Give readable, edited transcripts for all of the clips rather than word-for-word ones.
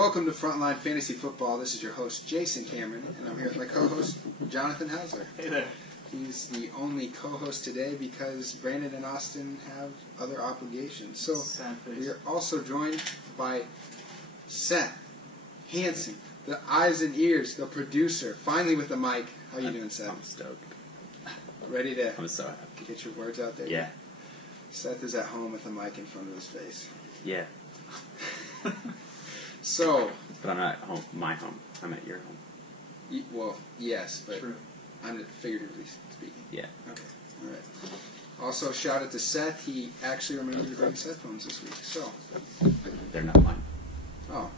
Welcome to Frontline Fantasy Football. This is your host, Jason Cameron, and I'm here with my co-host, Jonathan Hausler. Hey there. He's the only co-host today because Brandon and Austin have other obligations. So we are also joined by Seth Hansen, the eyes and ears, the producer, finally with the mic. How you doing, Seth? I'm stoked. Ready to I'm so happy. get your words out there? Yeah. Seth is at home with a mic in front of his face. Yeah. So, But I'm not at home, my home. I'm at your home. well, yes, but True. I'm figuratively speaking. Yeah. Okay, all right. Also, shout out to Seth. He actually remembered to bring his headphones this week. So, They're not mine. oh,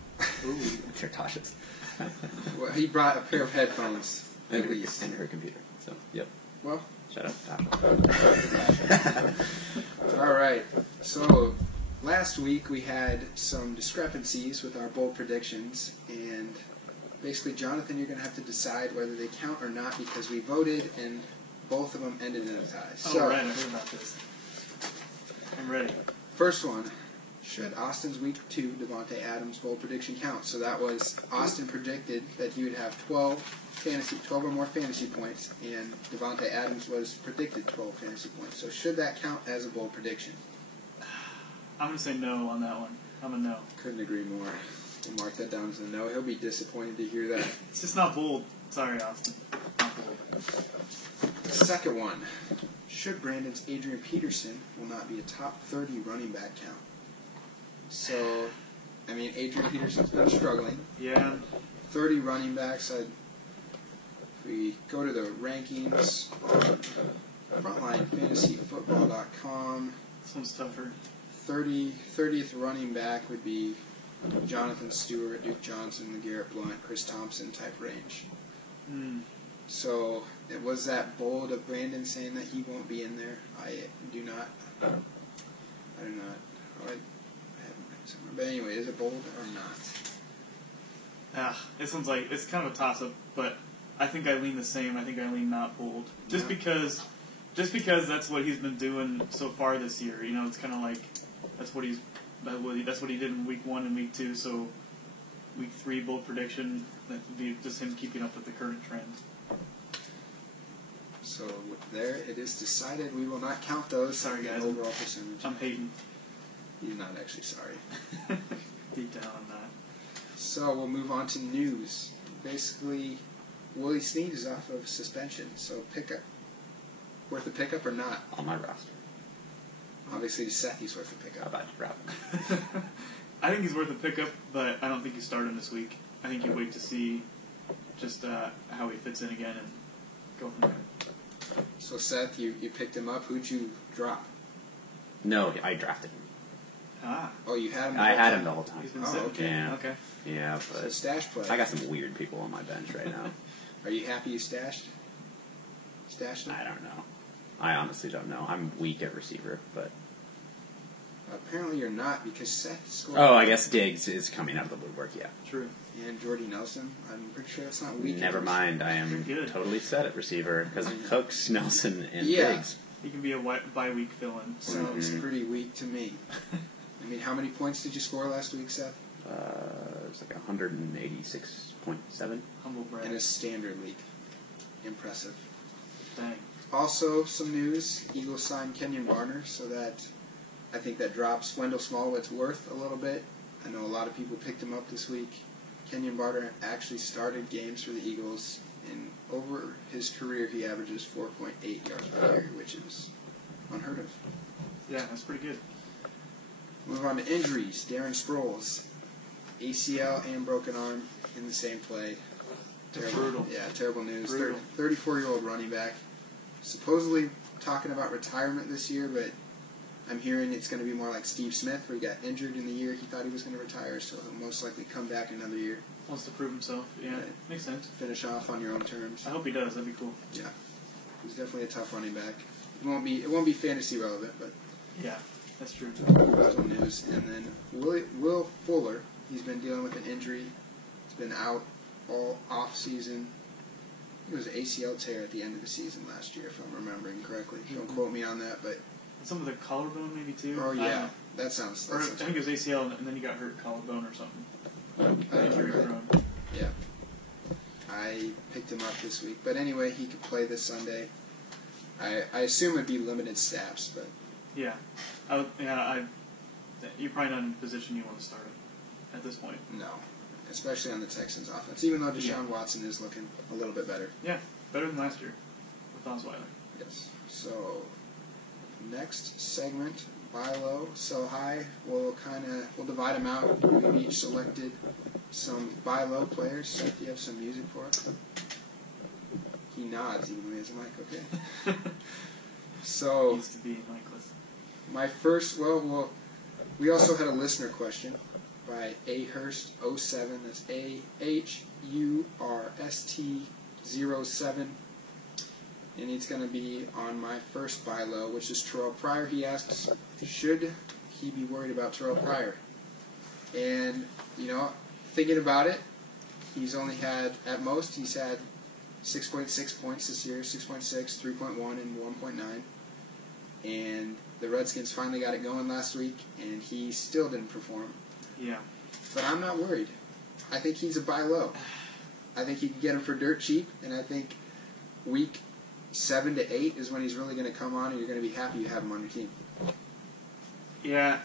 They're Tasha's. well, he brought a pair of headphones and, at least. and her computer. So, yep. Well, Shout out to Tasha. all right. So, last week we had some discrepancies with our bold predictions, and basically, Jonathan, you're going to have to decide whether they count or not because we voted and both of them ended in a tie. Oh, right, I heard about this. I'm ready. First one, should Austin's Week 2 Devontae Adams bold prediction count? So that was, Austin predicted that he would have 12 or more fantasy points, and Devontae Adams was predicted 12 fantasy points. So should that count as a bold prediction? I'm going to say no on that one. I'm a no. Couldn't agree more. We'll mark that down as a no. He'll be disappointed to hear that. It's just not bold. Sorry, Austin. Not bold. Second one, should Brandon's Adrian Peterson will not be a top 30 running back count? So, I mean, Adrian Peterson's been struggling. Yeah. 30 running backs. If we go to the rankings, frontlinefantasyfootball.com, This one's tougher. 30th running back would be Jonathan Stewart, Duke Johnson, Garrett Blunt, Chris Thompson type range. So, it was that bold of Brandon saying that he won't be in there. I do not. I have it somewhere. But anyway, is it bold or not? This one's like, it's kind of a toss-up, but I think I lean the same. I think I lean not bold. Just because that's what he's been doing so far this year. You know, it's kind of like, that's what he did in Week 1 and Week 2, so Week 3 bold prediction, that would be just him keeping up with the current trend. So there, it is decided. We will not count those. Sorry, guys. Overall percentage. I'm hating. You're not actually sorry. Deep down on that. So we'll move on to news. Basically, Willie Snead is off of suspension. So pickup. Worth a pickup or not? On my roster. Obviously, Seth, he's worth a How pickup. about you, Rob? I think he's worth a pickup, but I don't think you start him this week. I think you wait to see just how he fits in again and go from there. So Seth, you picked him up. Who'd you drop? No, I drafted him. Oh, you had him. I had him the whole time. He's been Oh, sitting. okay. Yeah. Okay. Yeah, So but stash play. I got some weird people on my bench right now. Are you happy you stashed him? I don't know. I honestly don't know. I'm weak at receiver, but... Apparently you're not because Seth scored. Oh, I guess Diggs is coming out of the woodwork, yeah. True. And Jordy Nelson. I'm pretty sure that's not weak. Never mind, I am You're good. totally set at receiver because of Cooks, Nelson, and Yeah. Diggs. He can be a bye-week fill-in. Sounds Mhm. pretty weak to me. I mean, how many points did you score last week, Seth? It was like 186.7. Humble brag. In a standard league. Impressive. Dang. Also, some news. Eagles signed Kenyon Barner, so that I think that drops Wendell Smallwood's worth a little bit. I know a lot of people picked him up this week. Kenyon Barner actually started games for the Eagles, and over his career he averages 4.8 yards per carry, which is unheard of. Yeah, that's pretty good. Move on to injuries. Darren Sproles, ACL and broken arm in the same play. Terrible. Brutal. Yeah, terrible news. Brutal. 34-year-old running back. Supposedly talking about retirement this year, but I'm hearing it's going to be more like Steve Smith, where he got injured in the year he thought he was going to retire, so he'll most likely come back another year. Wants to prove himself. Yeah, Right. makes sense. Finish off on your own terms. I hope he does. That'd be cool. Yeah, he's definitely a tough running back. It won't be fantasy relevant, but Yeah, that's true. some news. And then Will Fuller, he's been dealing with an injury. He's been out all off season. It was an ACL tear at the end of the season last year, if I'm remembering correctly. Don't quote me on that, but Some of the collarbone maybe too. oh I yeah, don't know. that sounds. Or I think it was ACL and then he got hurt collarbone or something. Injury prone. Yeah. I picked him up this week. But anyway, he could play this Sunday. I assume it'd be limited snaps, but Yeah. You're probably not in a position you want to start it at this point. no. Especially on the Texans offense. Even though Deshaun Watson is looking a little bit better. Yeah, better than last year with Osweiler. Yes. So, next segment, buy low, sell high. We'll divide them out. We've each selected some buy low players. Seth, do you have some music for us? He nods even though he has a mic. Okay. So, Needs to be Michaelis. my first, we also had a listener question by Ahurst07. That's AHURST07. And it's going to be on my first buy low, which is Terrell Pryor. He asks, should he be worried about Terrell Pryor? And, thinking about it, he's only had, at most, he's had 6.6 points this year, 6.6, 3.1, and 1.9. And the Redskins finally got it going last week, and he still didn't perform. Yeah. But I'm not worried. I think he's a buy low. I think you can get him for dirt cheap, and I think week 7 to 8 is when he's really going to come on, and you're going to be happy you have him on your team. Yeah,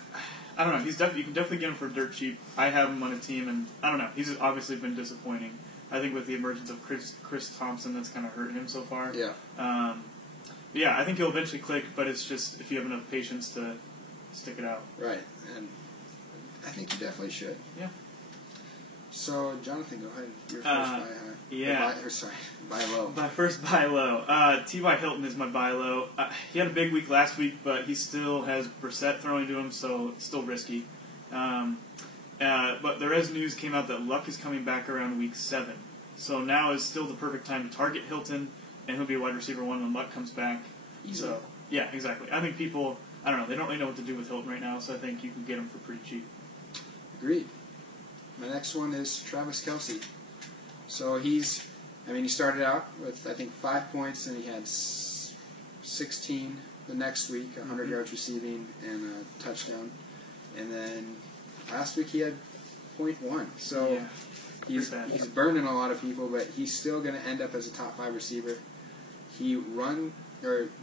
I don't know. You can definitely get him for dirt cheap. I have him on a team, and I don't know. He's obviously been disappointing. I think with the emergence of Chris Thompson, that's kind of hurt him so far. Yeah. Yeah, I think he'll eventually click, but it's just if you have enough patience to stick it out. Right, and I think you definitely should. Yeah. So, Jonathan, go ahead. Your first buy low. My first buy low. T.Y. Hilton is my buy low. He had a big week last week, but he still has Brissett throwing to him, so it's still risky. But there is news came out that Luck is coming back around week 7. So now is still the perfect time to target Hilton, and he'll be a wide receiver 1 when Luck comes back. Easily. So, yeah, exactly. I think people, I don't know, they don't really know what to do with Hilton right now, so I think you can get him for pretty cheap. Agreed. My next one is Travis Kelce. So he started out with, I think, 5 points, and he had 16 the next week, 100 yards receiving and a touchdown. And then last week he had 0.1. So Yeah. he's burning a lot of people, but he's still going to end up as a top 5 receiver.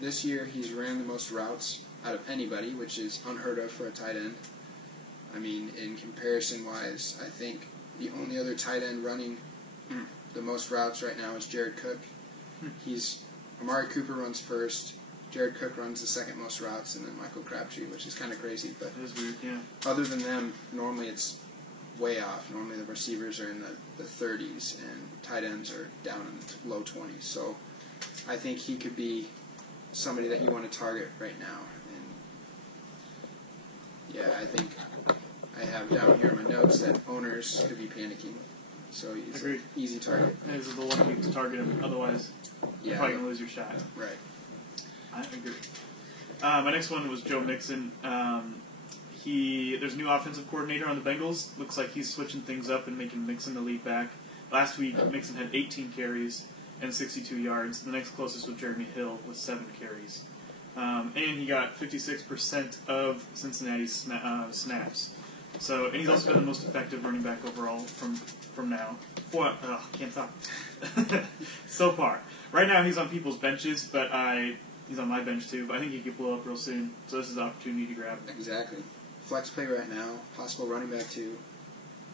This year he's ran the most routes out of anybody, which is unheard of for a tight end. I mean, in comparison-wise, I think the only other tight end running the most routes right now is Jared Cook. Amari Cooper runs first, Jared Cook runs the second most routes, and then Michael Crabtree, which is kind of crazy. But It is weird, yeah. other than them, normally it's way off. Normally the receivers are in the 30s, and tight ends are down in the low 20s. So I think he could be somebody that you want to target right now. And yeah, I think I have down here in my notes that owners could be panicking. So he's an easy target. And this is the 1 week to target him, otherwise you're probably going to lose your shot. Right. I agree. My next one was Joe Mixon. There's a new offensive coordinator on the Bengals. Looks like he's switching things up and making Mixon the lead back. Last week, Mixon had 18 carries and 62 yards. The next closest was Jeremy Hill with 7 carries. And he got 56% of Cincinnati's snaps. So, and he's also been the most effective running back overall from now. Can't talk. So far. Right now he's on people's benches, but he's on my bench too, but I think he could blow up real soon. So this is an opportunity to grab him. Exactly. Flex play right now, possible running back 2.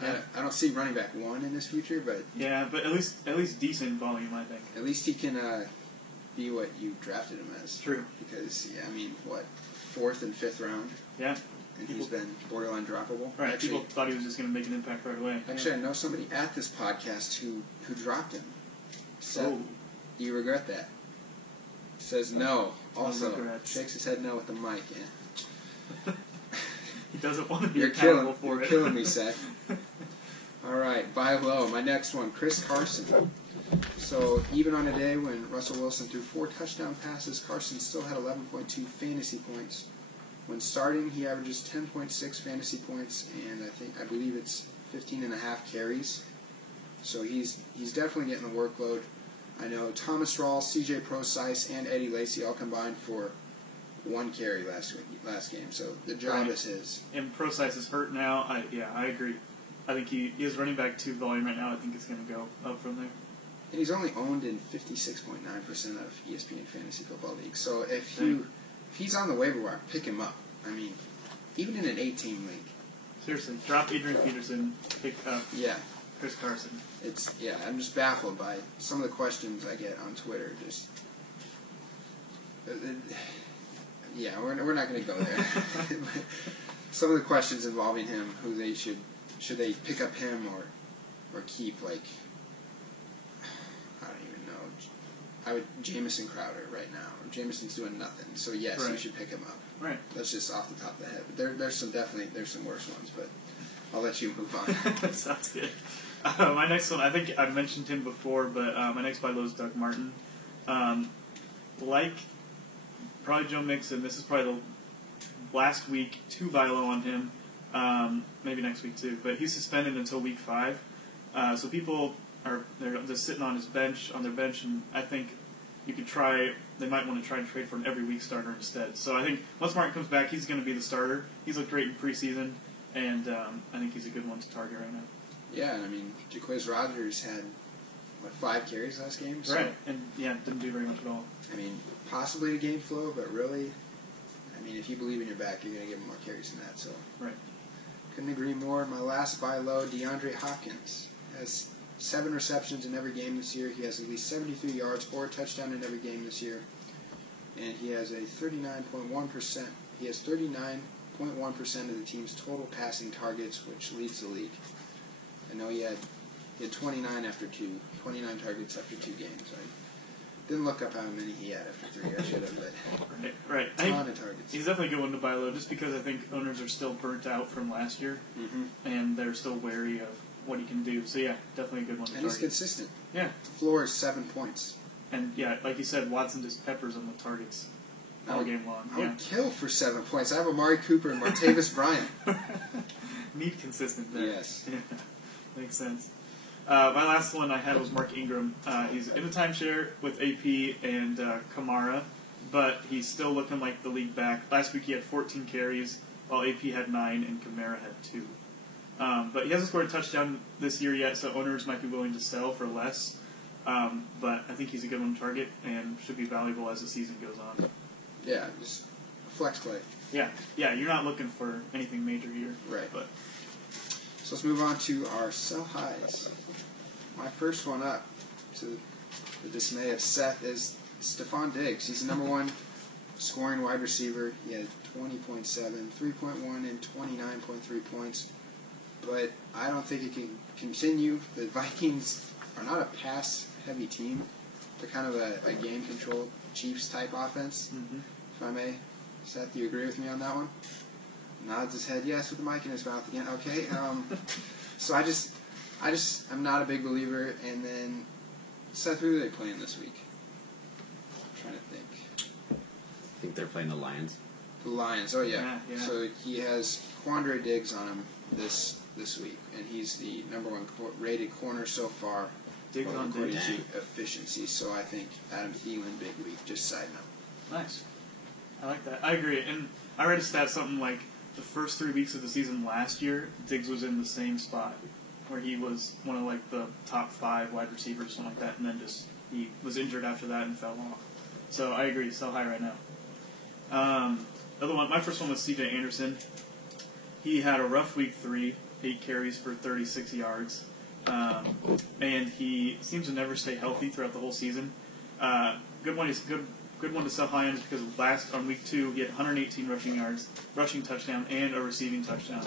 Yeah. I don't see running back 1 in his future, but yeah, but at least decent volume, I think. at least he can be what you drafted him as. True. Because, 4th and 5th round, Yeah. and he's been borderline droppable. Right. Actually, People thought he was just going to make an impact right away. I know somebody at this podcast who dropped him. Said, Oh. do you regret that? Says no. Also, regrets. shakes his head no with the mic. Yeah. He doesn't want to be You're accountable for you're it. killing me, Seth. All right, buy low. My next one, Chris Carson. So even on a day when Russell Wilson threw 4 touchdown passes, Carson still had 11.2 fantasy points. When starting, he averages 10.6 fantasy points, and I believe it's 15.5 carries. So he's definitely getting the workload. I know Thomas Rawls, C.J. Procise, and Eddie Lacy all combined for 1 carry last game. So the job is his. And Procise is hurt now. I agree. I think he has running back 2 volume right now. I think it's going to go up from there. And he's only owned in 56.9% of ESPN fantasy football leagues. So if he's on the waiver wire, pick him up. I mean, even in an 8-team league. Seriously, drop Adrian Peterson, pick up Chris Carson. I'm just baffled by some of the questions I get on Twitter. Just we're not going to go there. Some of the questions involving him, who they should they pick up him or keep, like, I don't even know. Jamison Crowder right now. Jamison's doing nothing, so yes, you should pick him up. Right. That's just off the top of the head. But there's some worse ones, but I'll let you move on. Sounds good. My next one, I think I mentioned him before, but my next buy low is Doug Martin. Like probably Joe Mixon, this is probably the last week to buy low on him. Maybe next week too, but he's suspended until week 5. So people they're just sitting on their bench, and I think they might want to try and trade for an every week starter instead. So I think once Martin comes back, he's going to be the starter. He's looked great in preseason, and I think he's a good one to target right now. Yeah, and I mean, Jacquizz Rodgers had 5 carries last game? So, right, and didn't do very much at all. I mean, possibly a game flow, but really, I mean, if you believe in your back, you're going to give him more carries than that. So, right. Couldn't agree more. My last buy low, DeAndre Hopkins, has 7 receptions in every game this year. He has at least 73 yards or a touchdown in every game this year, and he has a 39.1%. He has 39.1% of the team's total passing targets, which leads the league. I know he had 29 targets after 2 games. I didn't look up how many he had after 3. I should have, but right. A ton of targets. He's definitely a good one to buy low, just because I think owners are still burnt out from last year, and they're still wary of what he can do. So yeah, definitely a good one to target. And he's consistent. Yeah. The floor is 7 points. And yeah, like you said, Watson just peppers him with targets all game long. I would kill for 7 points. I have Amari Cooper and Martavis Bryant. Need consistent there. Yes. Yeah. Makes sense. My last one I had was Mark Ingram. He's in a timeshare with AP and Kamara, but he's still looking like the lead back. Last week he had 14 carries, while AP had 9 and Kamara had 2. But he hasn't scored a touchdown this year yet, so owners might be willing to sell for less. But I think he's a good one to target and should be valuable as the season goes on. Yeah, just a flex play. Yeah, you're not looking for anything major here. Right. But so let's move on to our sell highs. My first one up, to the dismay of Seth, is Stephon Diggs. He's the number 1 scoring wide receiver. He had 20.7, 3.1, and 29.3 points. But I don't think it can continue. The Vikings are not a pass-heavy team. They're kind of a game-control Chiefs-type offense, if I may. Seth, do you agree with me on that one? Nods his head yes with the mic in his mouth again. Okay. So I'm not a big believer. And then, Seth, who are they playing this week? I'm trying to think. I think they're playing the Lions. The Lions. Oh yeah. So he has Quandre Diggs on him this week, and he's the number 1 rated corner so far. Diggs on according Diggs. to efficiency. So I think Adam Thielen big week. Just side note. Nice. I like that. I agree. And I read a stat something like the first 3 weeks of the season last year, Diggs was in the same spot where he was one of like the top 5 wide receivers, something like that, and then he was injured after that and fell off. So I agree, sell high right now. Other one, my first one was CJ Anderson. He had a rough week 3, 8 carries for 36 yards, and he seems to never stay healthy throughout the whole season. Good one to sell high on is because on week 2 he had 118 rushing yards, rushing touchdown, and a receiving touchdown.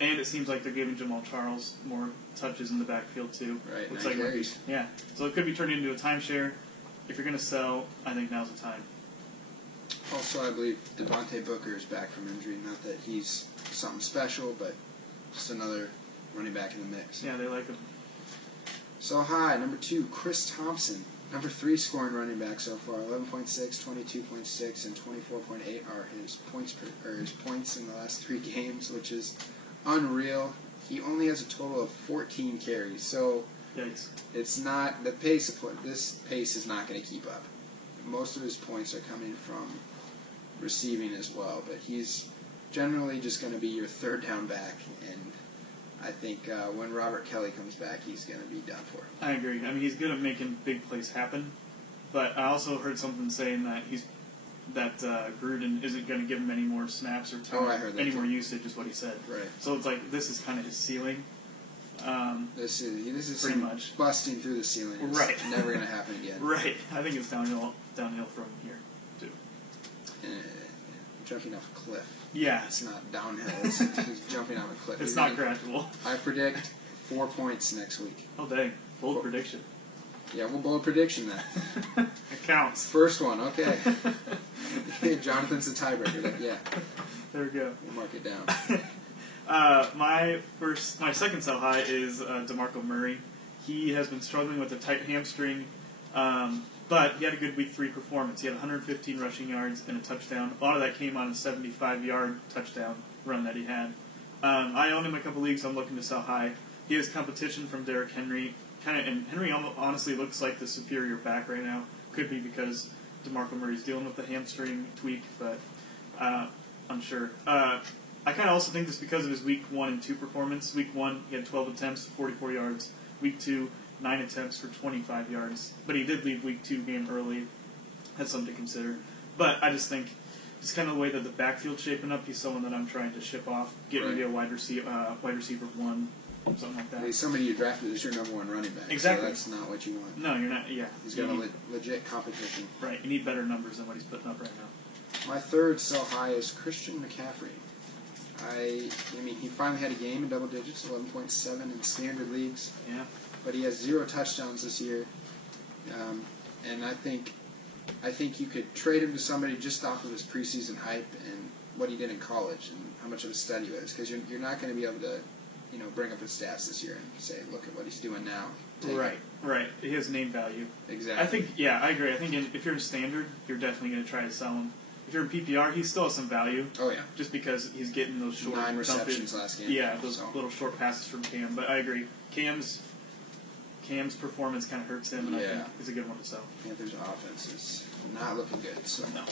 And it seems like they're giving Jamal Charles more touches in the backfield too. Right, Looks 9 like carries. Yeah, so it could be turned into a timeshare. If you're going to sell, I think now's the time. Also, I believe Devontae Booker is back from injury. Not that he's something special, but just another running back in the mix. Yeah, they like him. So high, number 2, Chris Thompson. Number 3 scoring running back so far. 11.6, 22.6, and 24.8 are his points in the last 3 games, which is unreal. He only has a total of 14 carries, so Yikes. it's not the pace. This pace is not going to keep up. Most of his points are coming from receiving as well, but he's generally just going to be your third down back, and I think when Robert Kelly comes back, he's going to be done for. I agree. I mean, he's good at making big plays happen, but I also heard something saying that Gruden isn't going to give him any more snaps or I heard that any too. more usage, is what he said. Right. So it's like this is kind of his ceiling. This is pretty him much busting through the ceiling. It's right. Never going to happen again. Right. I think it's downhill from here too. Jumping off a cliff. Yeah. It's not downhill. It's jumping off a cliff. It's not gradual. I predict 4 points next week. Oh dang! Bold prediction. Yeah, we'll bold prediction then. It counts. First one, okay. Jonathan's the tiebreaker. Yeah. There we go. We'll mark it down. My second sell high is DeMarco Murray. He has been struggling with a tight hamstring, but he had a good Week 3 performance. He had 115 rushing yards and a touchdown. A lot of that came on a 75-yard touchdown run that he had. I own him in a couple leagues. I'm looking to sell high. He has competition from Derrick Henry. And Henry honestly looks like the superior back right now. Could be because DeMarco Murray's dealing with the hamstring tweak, but unsure. I kind of also think this because of his Week 1 and 2 performance. Week 1, he had 12 attempts, 44 yards. Week 2, 9 attempts for 25 yards. But he did leave Week 2 game early. That's something to consider. But I just think it's kind of the way that the backfield's shaping up. He's someone that I'm trying to ship off, get maybe a wide receiver 1, something like that. He's somebody you drafted as your number 1 running back. Exactly. So that's not what you want. No, you're not. Yeah. He's got a legit competition. Right. You need better numbers than what he's putting up right now. My third sell high is Christian McCaffrey. I mean, he finally had a game in double digits, 11.7 in standard leagues. Yeah. But he has 0 touchdowns this year. And I think you could trade him to somebody just off of his preseason hype and what he did in college and how much of a stud he was. Because you're not going to be able to, bring up his stats this year and say, look at what he's doing now. Right. He has name value. Exactly. I think, I agree. I think if you're in standard, you're definitely going to try to sell him. If you're in PPR, he still has some value. Oh, yeah. Just because he's getting those short 9 receptions last game. Yeah, those little short passes from Cam. But I agree. Cam's performance kind of hurts him, and I think he's a good one to sell. Panthers' offense is not looking good. So no.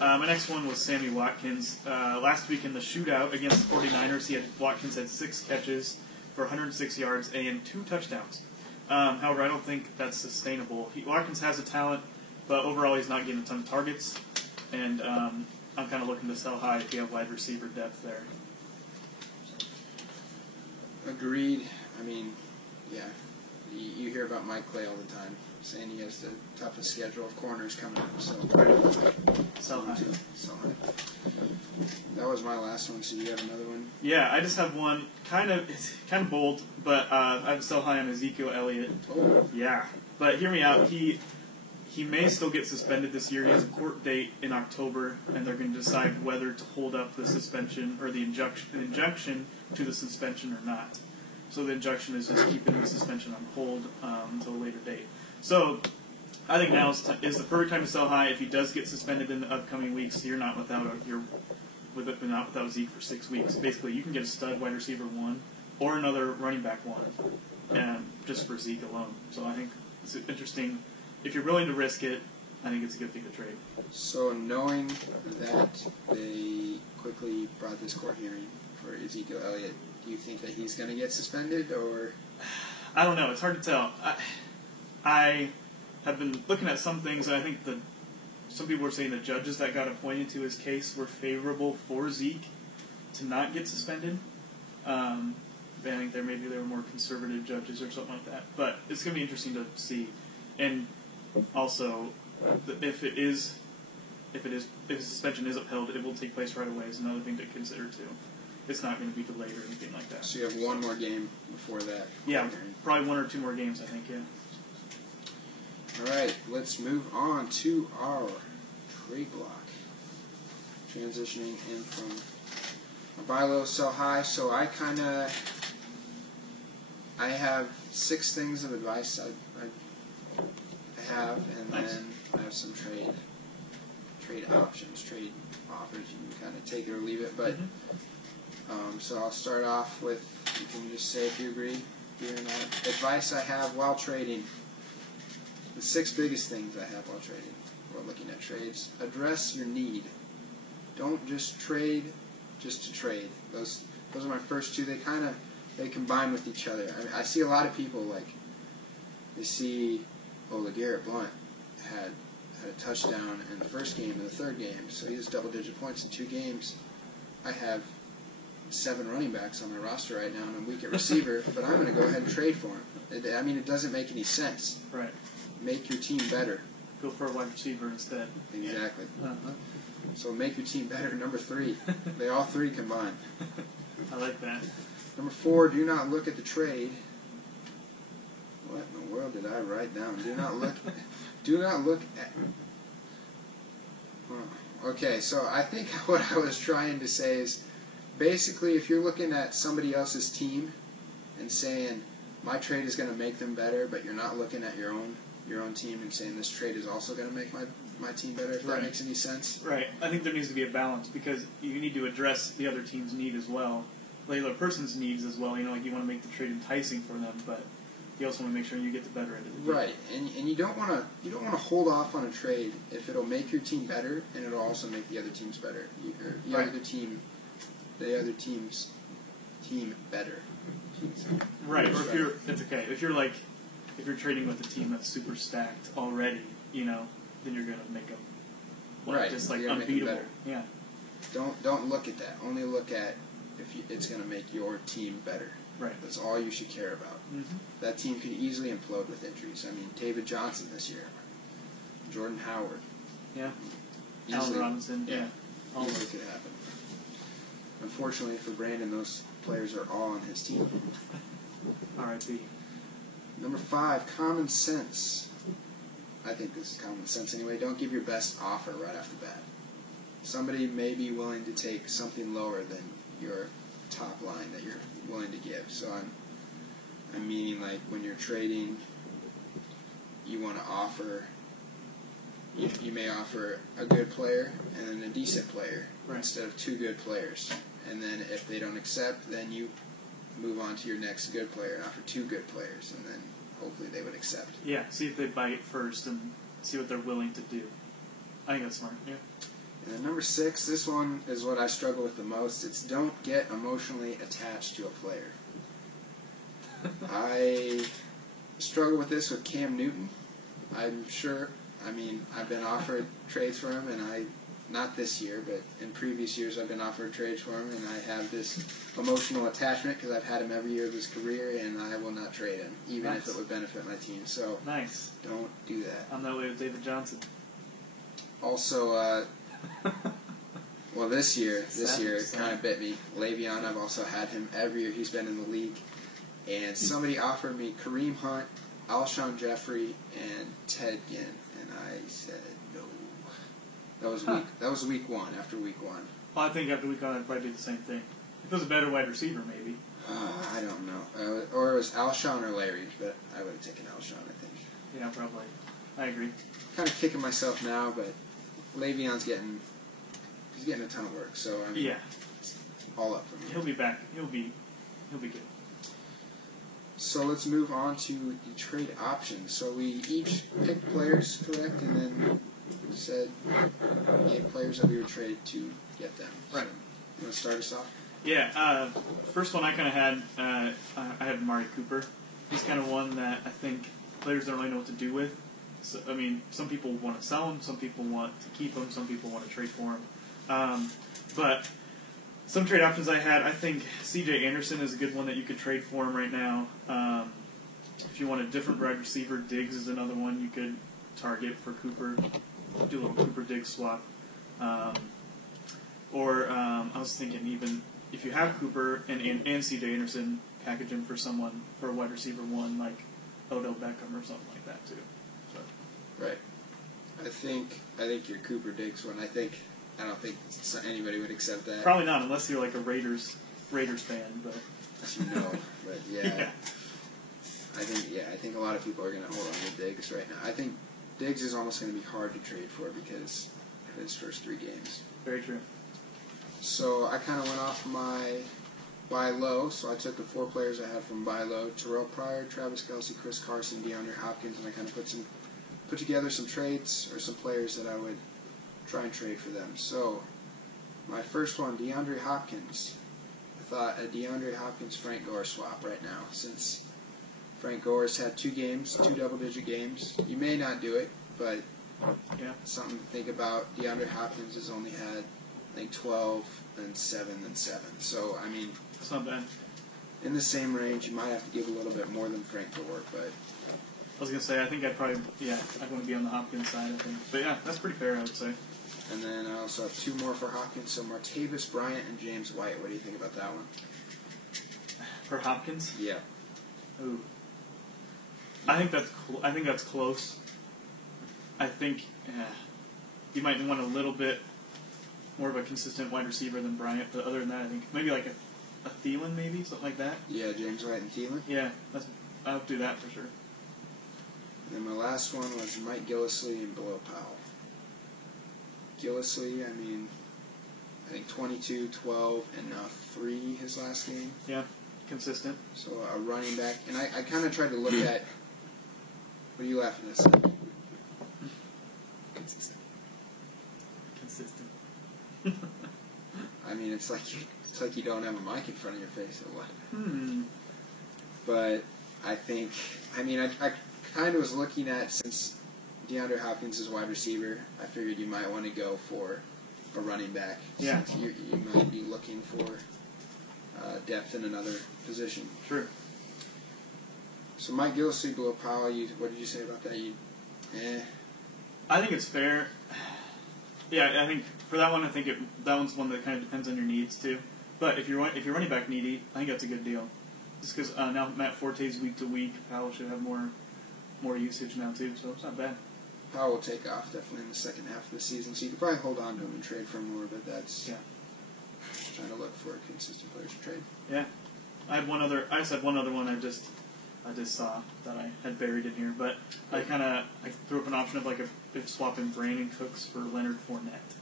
My next one was Sammy Watkins. Last week in the shootout against the 49ers, Watkins had 6 catches for 106 yards and 2 touchdowns. However, I don't think that's sustainable. Watkins has a talent, but overall he's not getting a ton of targets. And I'm kind of looking to sell high if you have wide receiver depth there. Agreed. I mean, yeah. You hear about Mike Clay all the time, saying he has the toughest schedule of corners coming up. So, Sell high. Sell high. That was my last one. So you have another one? Yeah, I just have one. It's kind of bold, but I have sell high on Ezekiel Elliott. Oh. Yeah, but hear me out. He may still get suspended this year. He has a court date in October, and they're going to decide whether to hold up the suspension or the injunction to the suspension or not. So the injunction is just keeping the suspension on hold until a later date. So I think now is the perfect time to sell high. If he does get suspended in the upcoming weeks, you're not without Zeke for 6 weeks. Basically, you can get a stud wide receiver 1 or another running back 1, and just for Zeke alone. So I think it's interesting. If you're willing to risk it, I think it's a good thing to trade. So knowing that they quickly brought this court hearing for Ezekiel Elliott, do you think that he's going to get suspended, or? I don't know. It's hard to tell. I have been looking at some things, and I think some people were saying the judges that got appointed to his case were favorable for Zeke to not get suspended. I think maybe there were more conservative judges or something like that. But it's going to be interesting to see. And also, if his suspension is upheld, it will take place right away. Is another thing to consider too. It's not going to be delayed or anything like that. So you have one more game before that. Yeah, probably 1 or 2 more games, I think. Yeah. All right, let's move on to our trade block. Transitioning in from a buy low, sell high. So I have 6 things of advice I have, and then I have some trade options, trade offers. You can kind of take it or leave it, but so I'll start off with, you can just say if you agree here or not. Advice I have while trading. The 6 biggest things I have while trading, or looking at trades. Address your need. Don't just trade just to trade. Those are my first 2. They kind of they combine with each other. I see a lot of people like they see, LeGarrette Blount had a touchdown in the first game and the third game, so he has double-digit points in 2 games. I have 7 running backs on my roster right now, and I'm weak at receiver, but I'm going to go ahead and trade for him. It doesn't make any sense. Right. Make your team better. Go for a wide receiver instead. Exactly. Uh-huh. So make your team better. Number 3. They all 3 combine. I like that. Number 4, do not look at the trade. What in the world did I write down? Do not look at... Okay, so I think what I was trying to say is, basically, if you're looking at somebody else's team and saying, my trade is going to make them better, but you're not looking at your own team and saying this trade is also going to make my team better, if that makes any sense. Right. I think there needs to be a balance, because you need to address the other team's need as well, the other person's needs as well. You know, like you want to make the trade enticing for them, but you also want to make sure you get the better end of the deal. Right, and you don't want to hold off on a trade if it'll make your team better and it'll also make the other teams better. The other team's team better. Right, or if you're trading with a team that's super stacked already, you know, then you're gonna make them just like unbeatable. Yeah. Don't look at that. Only look at if it's gonna make your team better. Right. That's all you should care about. Mm-hmm. That team could easily implode with injuries. I mean, David Johnson this year, Jordan Howard. Yeah. Easily, Allen Robinson. Yeah. All easily could happen. Unfortunately for Brandon, those players are all on his team. R.I.P. Number 5, common sense. I think this is common sense anyway. Don't give your best offer right off the bat. Somebody may be willing to take something lower than your top line that you're willing to give. So I'm meaning like when you're trading, you want to offer. You may offer a good player and then a decent player instead of 2 good players. And then if they don't accept, then you move on to your next good player and offer 2 good players, and then hopefully they would accept. Yeah, see if they bite first and see what they're willing to do. I think that's smart, yeah. And then number 6, this one is what I struggle with the most. It's don't get emotionally attached to a player. I struggle with this with Cam Newton. I'm sure, I've been offered trades for him, and not this year, but in previous years I've been offered trades for him, and I have this emotional attachment because I've had him every year of his career, and I will not trade him, even if it would benefit my team. So don't do that. I'm that way with David Johnson. Also, well, this year it kind of bit me. Le'Veon, I've also had him every year he's been in the league, and somebody offered me Kareem Hunt, Alshon Jeffrey, and Ted Ginn, and I said no. That was week 1. After week 1. Well, I think after week 1 I'd probably do the same thing. If it was a better wide receiver, maybe. I don't know. Or it was Alshon or Larry, but I would have taken Alshon, I think. Yeah, probably. I agree. Kind of kicking myself now, but Le'Veon's getting a ton of work, so it's all up for me. He'll be back. He'll be good. So let's move on to the trade options. So we each picked players, correct, and then said gave players that we would trade to get them. Right. So, you want to start us off? Yeah. First one I kind of had, I had Amari Cooper. He's kind of one that I think players don't really know what to do with. So, some people want to sell him, some people want to keep him, some people want to trade for him. But some trade options I had, I think C.J. Anderson is a good one that you could trade for him right now. If you want a different wide receiver, Diggs is another one you could target for Cooper. Do a little Cooper-Diggs swap. Or I was thinking even if you have Cooper and C.J. Anderson, package him for a wide receiver 1 like Odell Beckham or something like that too. So. Right. I think your Cooper-Diggs one. I don't think anybody would accept that. Probably not, unless you're like a Raiders fan. But but yeah. I think a lot of people are going to hold on to Diggs right now. I think Diggs is almost going to be hard to trade for because of his first 3 games. Very true. So I kind of went off my buy low. So I took the 4 players I had from buy low: Terrell Pryor, Travis Kelce, Chris Carson, DeAndre Hopkins, and I kind of put together some trades or some players that I would try and trade for them. So my first one, DeAndre Hopkins. I thought a DeAndre Hopkins Frank Gore swap right now, since Frank Gore's had 2 games, 2 double-digit games. You may not do it, but Yeah. something to think about. DeAndre Hopkins has only had, I think, 12 and 7 and 7. So, I mean, It's not bad. in the same range, you might have to give a little bit more than Frank Gore, but I was gonna say I think I'd want to be on the Hopkins side. I think, but yeah, that's pretty fair. I would say. and then I also have 2 more for Hopkins. So Martavis Bryant and James White. What do you think about that one? For Hopkins, Yeah. ooh, I think that's close. I think you might want a little bit more of a consistent wide receiver than Bryant, but other than that, I think maybe like a Thielen, maybe something like that. Yeah, James White and Thielen. Yeah, I would do that for sure. And then my last one was Mike Gillislee and Bilal Powell. Gillislee, I mean, I think 22, 12, and now 3 his last game. Yeah, consistent. So a running back. And I kind of tried to look at. What are you laughing at, son? Consistent. I mean, it's like you don't have a mic in front of your face or what. Hmm. But I think, I mean, I kind of was looking at, since DeAndre Hopkins is wide receiver, I figured you might want to go for a running back. Yeah. Since you might be looking for depth in another position. True. So Mike Gillislee, Bilal Powell, what did you say about that? I think it's fair. Yeah, I think for that one, that one's one that kind of depends on your needs too. But if you're running back needy, I think that's a good deal. Just because now Matt Forte's week to week, Powell should have more usage now too, so it's not bad. Powell will take off definitely in the second half of the season, so you could probably hold on to him and trade for him more, but that's trying to look for a consistent player to trade. Yeah, I just had one other one I just saw that I had buried in here, but I threw up an option of if swapping Brandon Cooks for Leonard Fournette.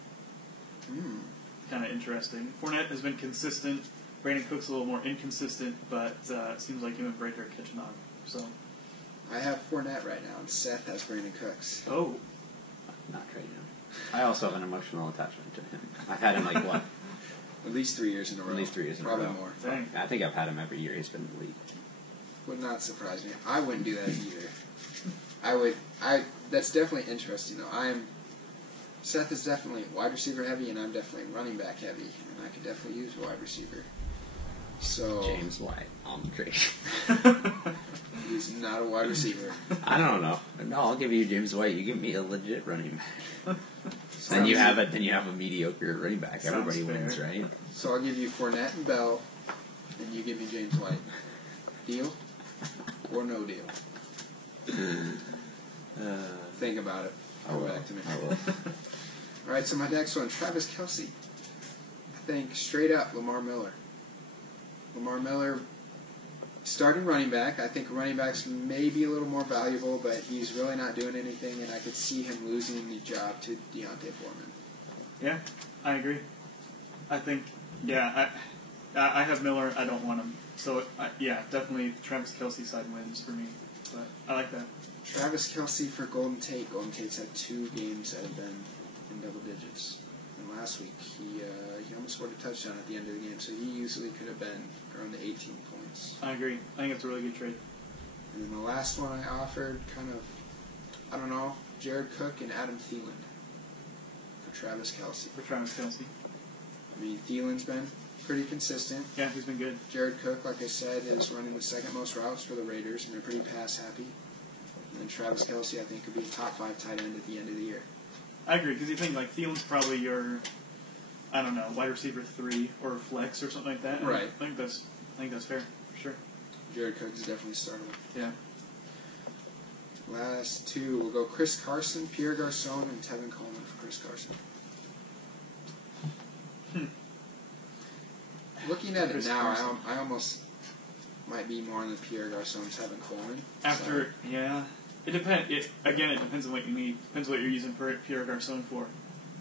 Kind of interesting. Fournette has been consistent. Brandon Cooks a little more inconsistent, but it seems like him and Brady are catching on. So I have Fournette right now, and Seth has Brandon Cooks. Oh, Not trading him. I also have an emotional attachment to him. I've had him At least 3 years in a row. At least 3 years in a Probably row. more. dang. I think I've had him every year he's been in the league. Would not surprise me. I wouldn't do that either. That's definitely interesting though. Seth is definitely wide receiver heavy, and I'm definitely running back heavy, and I could definitely use a wide receiver. So James White on the trade. he's not a wide receiver. I don't know. No, I'll give you James White. You give me a legit running back. Then you have a mediocre running back. Sounds Everybody wins, fair. right? So I'll give you Fournette and Bell, and you give me James White. Deal or no deal? Think about it. Come back to me. I will. All right, so my next one, Travis Kelce. I think straight up Lamar Miller. Lamar Miller, starting running back. I think running backs may be a little more valuable, but he's really not doing anything, and I could see him losing the job to Deontay Foreman. Yeah, I agree. I think, I have Miller. I don't want him. So, definitely Travis Kelce side wins for me. But I like that. Travis Kelce for Golden Tate. Golden Tate's had 2 games that have been in double digits. And last week, he almost scored a touchdown at the end of the game, so he easily could have been around the 18 points. I agree. I think it's a really good trade. And then the last one I offered, Jared Cook and Adam Thielen for Travis Kelce. For Travis Kelce. I mean, Thielen's been pretty consistent. Yeah, he's been good. Jared Cook, like I said, is running the second most routes for the Raiders, and they're pretty pass happy. And then Travis Kelce, I think, could be a top 5 tight end at the end of the year. I agree, because you think Thielen's probably your, wide receiver 3 or flex or something like that. And Right. I think that's fair, for sure. Jared Cook is definitely startable. Yeah. Last 2, we'll go Chris Carson, Pierre Garçon, and Tevin Coleman for Chris Carson. Looking at Chris it now, Carson. I almost might be more on the Pierre Garçon, Tevin Coleman. It depends. It depends on what you need. Depends what you're using Pierre Garçon for.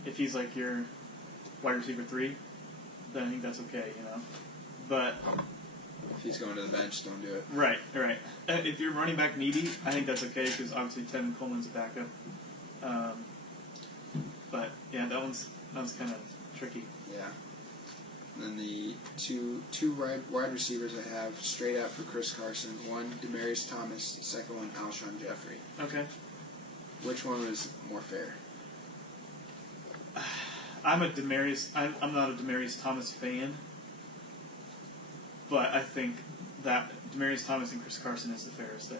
If he's like your wide receiver 3, then I think that's okay, But If he's going to the bench, don't do it. right. If you're running back needy, I think that's okay because obviously Tevin Coleman's a backup. But yeah, that one's kind of tricky. Yeah. And then the two wide receivers I have straight out for Chris Carson. One, Demaryius Thomas. The second one, Alshon Jeffrey. Okay. Which one was more fair? I'm not a Demaryius Thomas fan, but I think that Demaryius Thomas and Chris Carson is the fairest there.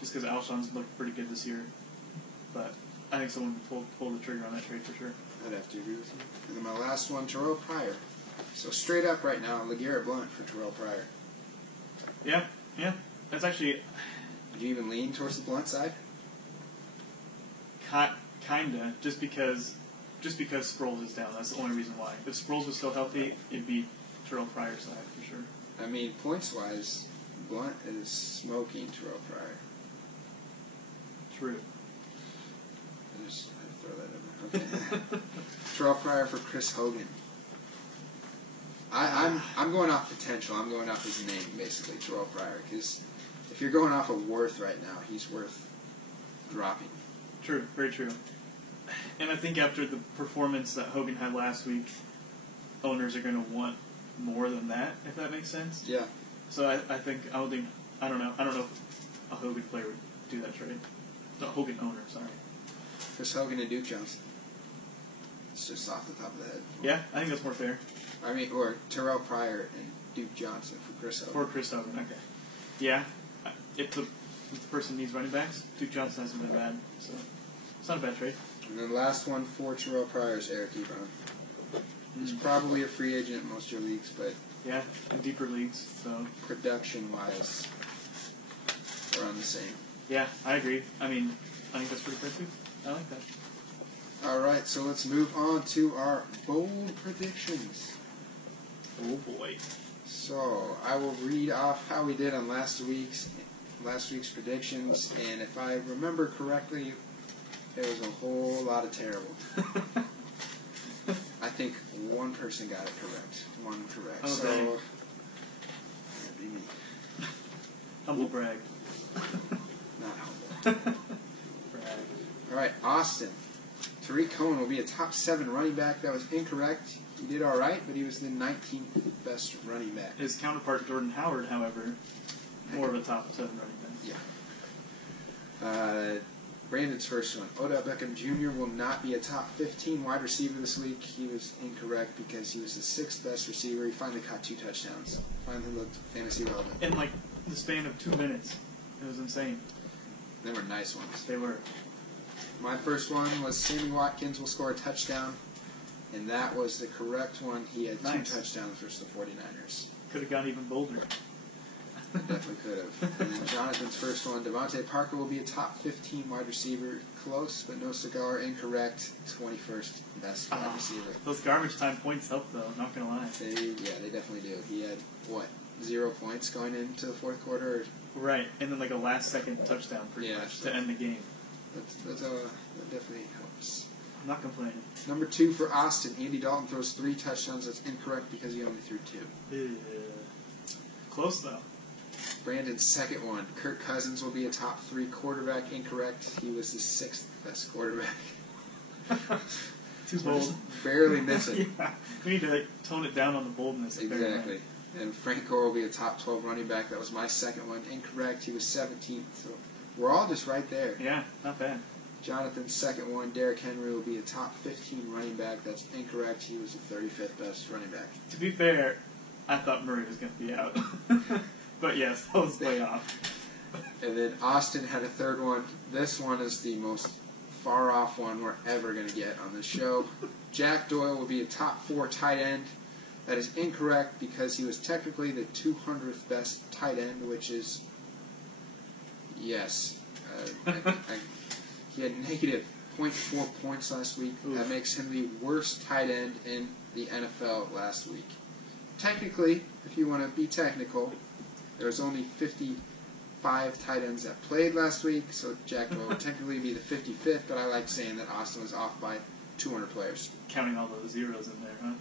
Just because Alshon's looked pretty good this year, but I think someone pulled the trigger on that trade for sure. I'd have to agree with you. And then my last one, Terrell Pryor. So straight up right now, LeGarrette Blount for Terrell Pryor. Yeah. That's actually Would you even lean towards the Blount side? kinda just because Sproles is down. That's the only reason why. If Sproles was still healthy, it'd be Terrell Pryor's side for sure. I mean, points-wise, Blount is smoking Terrell Pryor. True. I'd throw that in there. Okay. Terrell Pryor for Chris Hogan. I'm going off potential. I'm going off his name, basically, Terrell Pryor. Because if you're going off of worth right now, he's worth dropping. True, very true. And I think after the performance that Hogan had last week, owners are going to want more than that, if that makes sense. Yeah. So I don't know if a Hogan player would do that trade. The Hogan owner, sorry. Chris Hogan and Duke Johnson. It's just off the top of the head. Yeah, I think that's more fair. I mean, or Terrell Pryor and Duke Johnson for Chris Hogan. For Chris Hogan, okay. Yeah, if the person needs running backs, Duke Johnson hasn't been bad, so it's not a bad trade. And then last one for Terrell Pryor is Eric Ebron. He's probably a free agent in most of your leagues, but yeah, in deeper leagues, so production-wise, we're on the same. Yeah, I agree. I mean, I think that's pretty fair too. I like that. All right, so let's move on to our bold predictions. Oh boy. So I will read off how we did on last week's predictions, and if I remember correctly, there was a whole lot of terrible. I think one person got it correct. One correct. Okay. So that'd be me. Humble brag. Not humble. Brag. All right, Austin. Tariq Cohen will be a top 7 running back. That was incorrect. He did all right, but he was the 19th best running back. His counterpart, Jordan Howard, however, more of a top 7 running back. Yeah. Brandon's first one. Odell Beckham Jr. will not be a top 15 wide receiver this week. He was incorrect because he was the 6th best receiver. He finally caught 2 touchdowns. Finally looked fantasy relevant. In like the span of 2 minutes. It was insane. They were nice ones. They were. My first one was Sammy Watkins will score a touchdown, and that was the correct one. He had 2 touchdowns versus the 49ers. Could have gone even bolder. Definitely could have. And then Jonathan's first one, Devontae Parker will be a top 15 wide receiver. Close, but no cigar. Incorrect. 21st best wide receiver. Those garbage time points help, though. Not going to lie. They definitely do. He had, 0 points going into the fourth quarter? Right, and then like a last-second touchdown pretty much to end the game. That definitely helps. I'm not complaining. Number 2 for Austin. Andy Dalton throws 3 touchdowns. That's incorrect because he only threw 2. Close, though. Brandon's second one. Kirk Cousins will be a top 3 quarterback. Incorrect. He was the 6th best quarterback. Too bold. Barely missing. Yeah. We need to tone it down on the boldness. Exactly. And Frank Gore will be a top 12 running back. That was my second one. Incorrect. He was 17th. So we're all just right there. Yeah, not bad. Jonathan's second one. Derrick Henry will be a top 15 running back. That's incorrect. He was the 35th best running back. To be fair, I thought Murray was going to be out. But yes, that was way off. And then Austin had a third one. This one is the most far off one we're ever going to get on this show. Jack Doyle will be a top 4 tight end. That is incorrect because he was technically the 200th best tight end, which is, yes. He had negative 0.4 points last week. Oof. That makes him the worst tight end in the NFL last week. Technically, if you want to be technical, there was only 55 tight ends that played last week, so Jack Doyle would technically be the 55th, but I like saying that Austin was off by 200 players. Counting all those zeros in there, huh?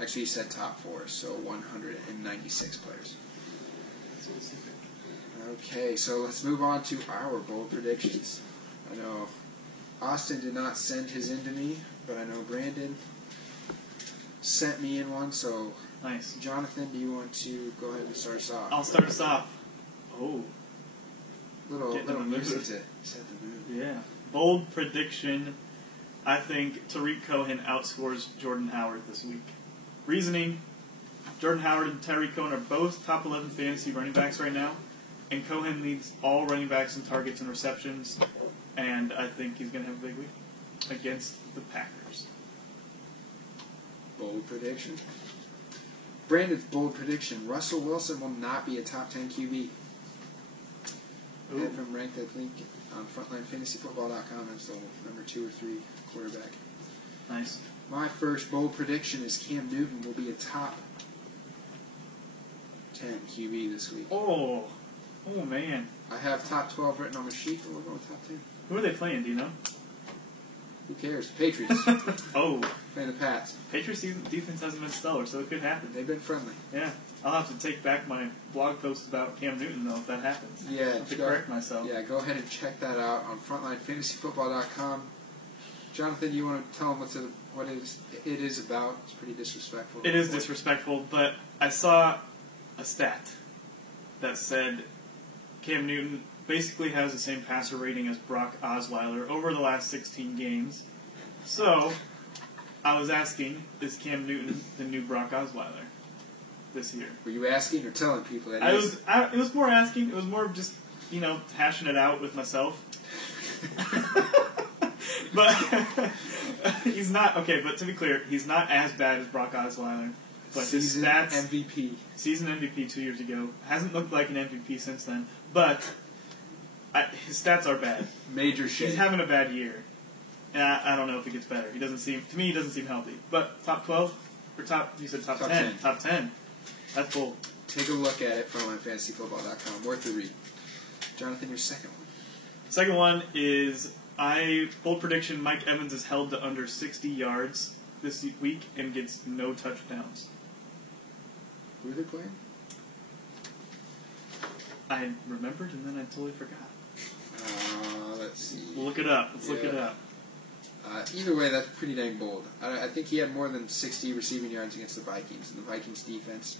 Actually, he said top 4, so 196 players. Specific. Okay, so let's move on to our bold predictions. I know Austin did not send his in to me, but I know Brandon sent me in one. So, Nice. Jonathan, do you want to go ahead and start us off? I'll start us off. Oh, Little Get in the music mood. to set the mood. yeah. Bold prediction. I think Tariq Cohen outscores Jordan Howard this week. Reasoning: Jordan Howard and Tariq Cohen are both top 11 fantasy running backs right now, and Cohen leads all running backs in targets and receptions, and I think he's going to have a big week against the Packers. Bold prediction. Brandon's bold prediction: Russell Wilson will not be a top 10 QB. I have him ranked, I think, on FrontlineFantasyFootball.com as the number 2 or 3 quarterback. Nice. My first bold prediction is Cam Newton will be a top 10 QB this week. Oh man. I have top 12 written on my sheet, but we're going with top 10. Who are they playing? Do you know? Who cares? Patriots. Oh, Playing the Pats. Patriots defense hasn't been stellar, so it could happen. They've been friendly. Yeah, I'll have to take back my blog post about Cam Newton though if that happens. Yeah, I'll have to correct myself. Yeah, go ahead and check that out on FrontlineFantasyFootball.com. Jonathan, you want to tell them what it is about? It's pretty disrespectful. It is disrespectful, but I saw a stat that said Cam Newton basically has the same passer rating as Brock Osweiler over the last 16 games. So, I was asking, is Cam Newton the new Brock Osweiler this year? Were you asking or telling people that? It was more asking. It was more of just, hashing it out with myself. But he's not, okay, but to be clear, he's not as bad as Brock Osweiler. But his Season stats, MVP. season MVP 2 years ago, hasn't looked like an MVP since then, but his stats are bad. Major shade. He's having a bad year. And I don't know if it gets better. He doesn't seem healthy. But top 12? Or you said top 10. Top 10. That's bold. Take a look at it from FrontlineFantasyFootball.com. Worth the read. Jonathan, your second one. Second one is, bold prediction, Mike Evans is held to under 60 yards this week and gets no touchdowns. Who are they playing? I remembered and then I totally forgot. Let's see. We'll look it up. Let's look it up. Either way, that's pretty dang bold. I think he had more than 60 receiving yards against the Vikings, and the Vikings defense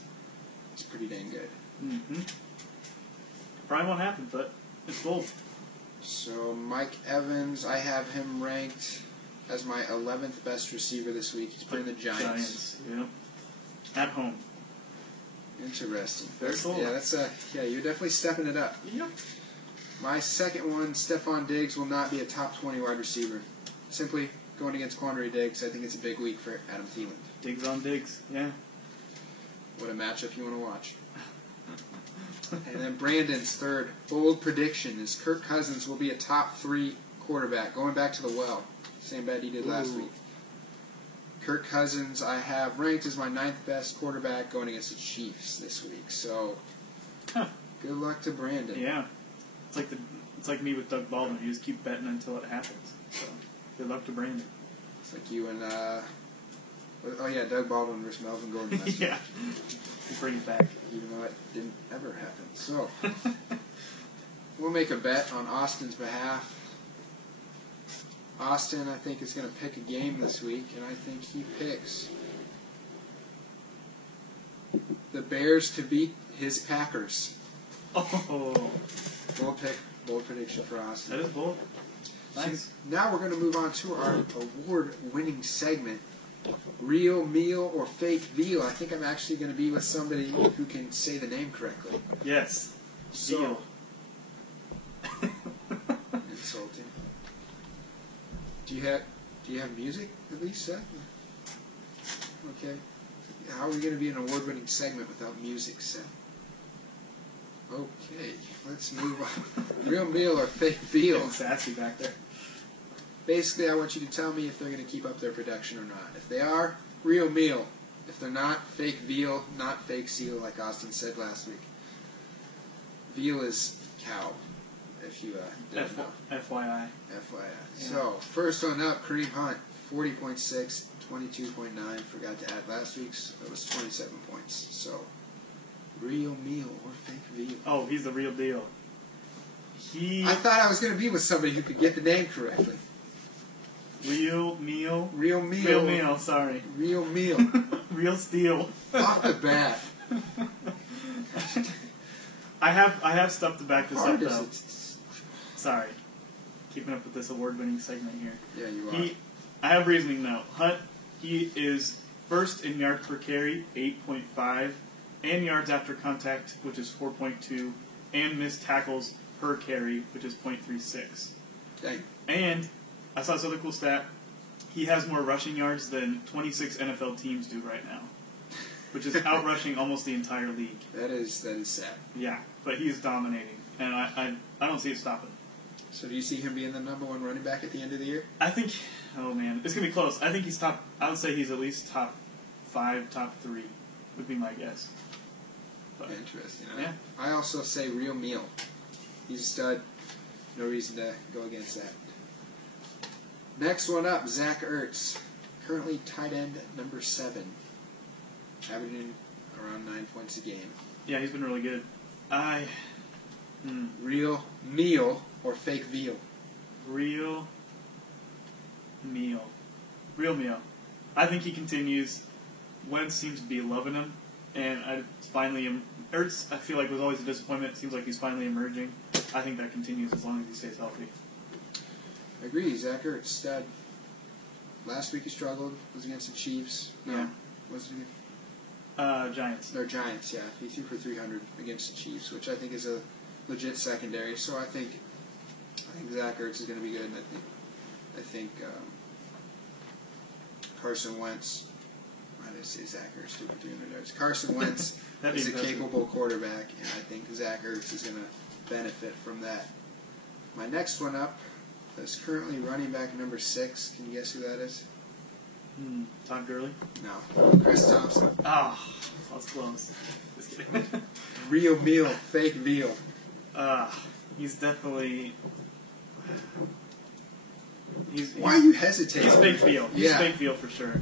is pretty dang good. Mm-hmm. Probably won't happen, but it's bold. So Mike Evans, I have him ranked as my 11th best receiver this week. He's playing the Giants. Yeah. At home. Interesting. Very cool. Yeah, you're definitely stepping it up. Yep. My second one, Stephon Diggs will not be a top 20 wide receiver. Simply going against Quandre Diggs, I think it's a big week for Adam Thielen. Diggs on Diggs, yeah. What a matchup you want to watch. And then Brandon's third bold prediction is Kirk Cousins will be a top 3 quarterback, going back to the well. Same bet he did last week. Kirk Cousins I have ranked as my 9th best quarterback going against the Chiefs this week. So, good luck to Brandon. Yeah. It's like me with Doug Baldwin. You just keep betting until it happens. So, good luck to Brandon. It's like you and, Doug Baldwin versus Melvin Gordon last week. Yeah. We'll bring it back. Even though it didn't ever happen. So, we'll make a bet on Austin's behalf. Austin, I think, is going to pick a game this week, and I think he picks the Bears to beat his Packers. Oh. Bold prediction for Austin. That is bold. Nice. So now we're going to move on to our award-winning segment, Real Meal or Fake Veal. I think I'm actually going to be with somebody who can say the name correctly. Yes. So, insulting. Do you have music at least, Seth? Okay. How are we going to be an award-winning segment without music, Seth? Okay, let's move on. Real meal or fake veal? Getting sassy back there. Basically, I want you to tell me if they're going to keep up their production or not. If they are, real meal. If they're not, fake veal, not fake seal, like Austin said last week. Veal is cow, if you didn't know. FYI. FYI. Yeah. So, first one up, Kareem Hunt, 40.6, 22.9. Forgot to add last week's. That was 27 points. So, real meal or fake veal? Oh, he's the real deal. I thought I was going to be with somebody who could get the name correctly. Real meal. Real meal. Real meal. Sorry. Real meal. Real steel. Off the bat. I have stuff to back this up Hard though. as Sorry, keeping up with this award-winning segment here. Yeah, you are. I have reasoning now. Hunt. He is first in yards per carry, 8.5, and yards after contact, which is 4.2, and missed tackles per carry, which is 0.36. Dang. And I saw this other cool stat. He has more rushing yards than 26 NFL teams do right now, which is out-rushing almost the entire league. That is sad. Yeah, but he's dominating, and I don't see it stopping. So do you see him being the number one running back at the end of the year? I think, oh man, it's going to be close. I think he's top, I would say he's at least top 5, top 3, would be my guess. But, Interesting. Yeah. I also say real meal. He's a stud. No reason to go against that. Next one up, Zach Ertz. Currently tight end number 7. Averaging around 9 points a game. Yeah, he's been really good. Real meal or fake veal? Real meal. Real meal. I think he continues. Wentz seems to be loving him, and Ertz, I feel like, was always a disappointment. It seems like he's finally emerging. I think that continues as long as he stays healthy. I agree, Zach Ertz, stud. Last week he struggled. Was against the Chiefs. No. Yeah. Was it Giants. They're Giants, yeah. He threw for 300 against the Chiefs, which I think is a legit secondary. So I think Zach Ertz is going to be good, and I think Carson Wentz. Why did I say Zach Ertz threw for 300 yards? Carson Wentz is a capable quarterback, and I think Zach Ertz is going to benefit from that. My next one up is currently running back number 6. Can you guess who that is? Todd Gurley? No. Chris Thompson. Oh, that's close. Just kidding. Real meal, fake veal. He's definitely. Why are you hesitating? He's fake veal. He's Yeah. fake veal for sure.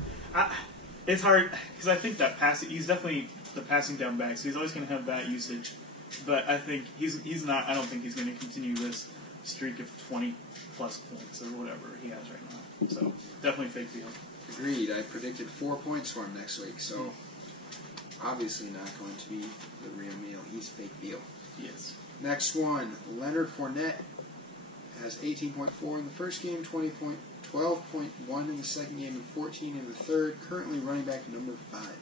It's hard because I think that he's definitely the passing down back, so he's always going to have that usage. But I think he's not. I don't think he's going to continue this streak of 20+ points or whatever he has right now. So definitely fake veal. Agreed. I predicted 4 points for him next week, so obviously not going to be the real meal. He's fake veal. Yes. Next one, Leonard Fournette has 18.4 in the first game, 12.1 in the second game, and 14 in the third. Currently running back number 5.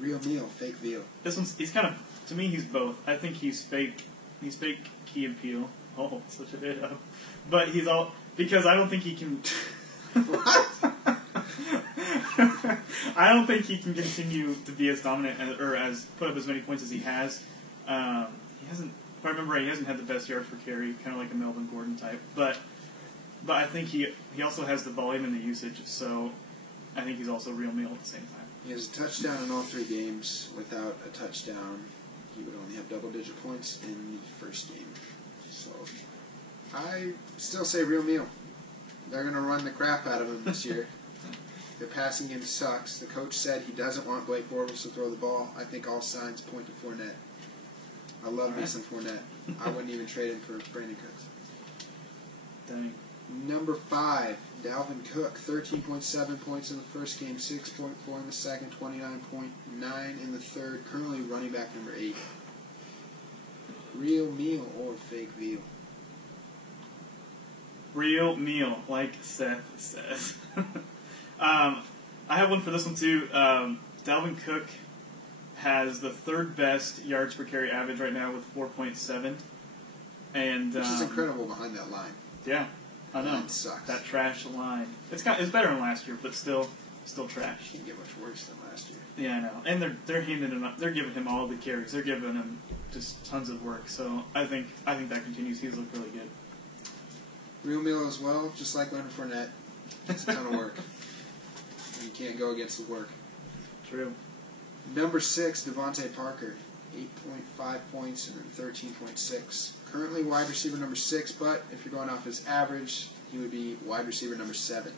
Real meal, fake veal. He's kind of, to me, he's both. I think he's fake Key and Peele. Oh, such a bit of. But he's all, because I don't think he can. What? I don't think he can continue to be as dominant or as put up as many points as he has. He hasn't, if I remember right, he hasn't had the best yards per carry, kind of like a Melvin Gordon type. But I think he also has the volume and the usage, so I think he's also real meal at the same time. He has a touchdown in all 3 games. Without a touchdown, he would only have double-digit points in the first game. So I still say real meal. They're going to run the crap out of him this year. Their passing game sucks. The coach said he doesn't want Blake Bortles to throw the ball. I think all signs point to Fournette. I love me some Fournette. I wouldn't even trade him for Brandon Cooks. Dang. Number 5, Dalvin Cook, 13.7 points in the first game, 6.4 in the second, 29.9 in the third. Currently running back number 8. Real meal or fake veal? Real meal, like Seth says. I have one for this one too. Dalvin Cook has the 3rd best yards per carry average right now with 4.7, and Which is incredible behind that line. Yeah, I know. Line sucks. That trash line. It's better than last year, but still trash. Can't get much worse than last year. Yeah, I know. And they're handing him up. They're giving him all the carries. They're giving him just tons of work. So I think that continues. He's looked really good. Real meal as well, just like Leonard Fournette. It's a ton of work. You can't go against the work. True. Number 6, Devontae Parker, 8.5 points and 13.6. Currently wide receiver number 6, but if you're going off his average, he would be wide receiver number 7.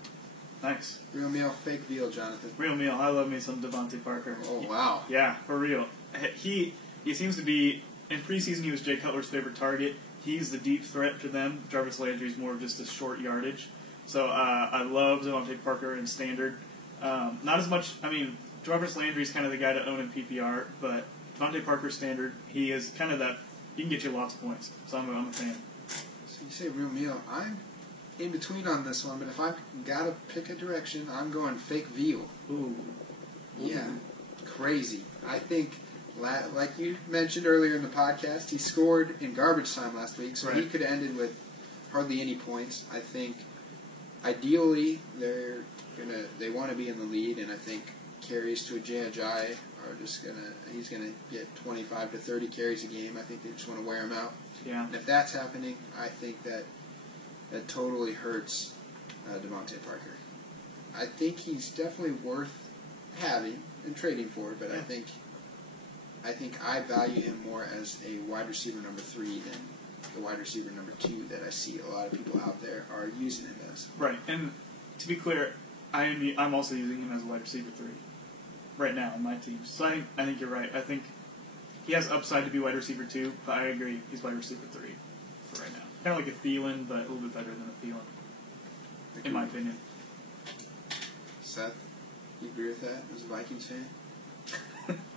Nice. Real meal, fake veal, Jonathan. Real meal. I love me some Devontae Parker. Oh, wow. Yeah, for real. He seems to be, in preseason he was Jay Cutler's favorite target. He's the deep threat to them. Jarvis Landry's more of just a short yardage. So I love Devontae Parker in standard. Not as much. I mean, Jarvis Landry's kind of the guy to own in PPR, but Devontae Parker standard. He is kind of that. He can get you lots of points. So I'm a fan. So you say real meal. I'm in between on this one, but if I've got to pick a direction, I'm going fake Veal. Ooh. Yeah, crazy. I think, like you mentioned earlier in the podcast, he scored in garbage time last week, so right. he could have ended with hardly any points. I think, ideally, they want to be in the lead, and I think carries to Ajayi are just he's gonna get 25 to 30 carries a game. I think they just want to wear him out. Yeah. And if that's happening, I think that totally hurts Devontae Parker. I think he's definitely worth having and trading for, but yeah. I think I value him more as a wide receiver number 3 than the wide receiver number 2 that I see a lot of people out there are using him as. Right, and to be clear, I'm also using him as a wide receiver 3 right now on my team. So I think you're right. I think he has upside to be wide receiver 2, but I agree he's wide receiver 3 for right now. Kind of like a Thielen, but a little bit better than a Thielen, in my opinion. Seth, you agree with that as a Vikings fan?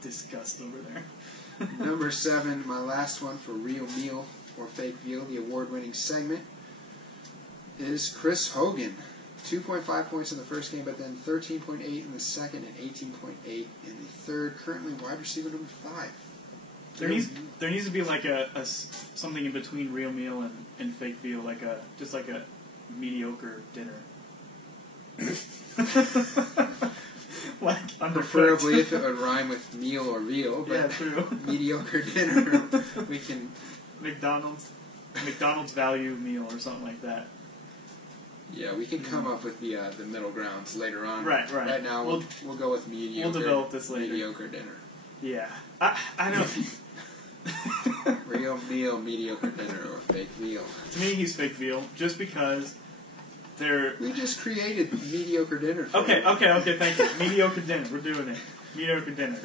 Disgust over there. Number 7, my last one for Real Meal or Fake Veal, the award-winning segment, is Chris Hogan. 2.5 points in the first game, but then 13.8 in the second and 18.8 in the third. Currently wide receiver number 5. There needs to be like a something in between Real Meal and Fake Veal, like a mediocre dinner. Like preferably if it would rhyme with meal or veal, but yeah, true. Mediocre dinner we can McDonald's value meal or something like that. Yeah, we can come up with the middle grounds later on. Right. Right now we'll go with mediocre. We'll develop this later. Mediocre dinner. Yeah, I know. Real meal, mediocre dinner, or fake veal. To me, he's fake veal just because we just created mediocre dinner. Okay, thank you. Mediocre dinner. We're doing it. Mediocre dinner.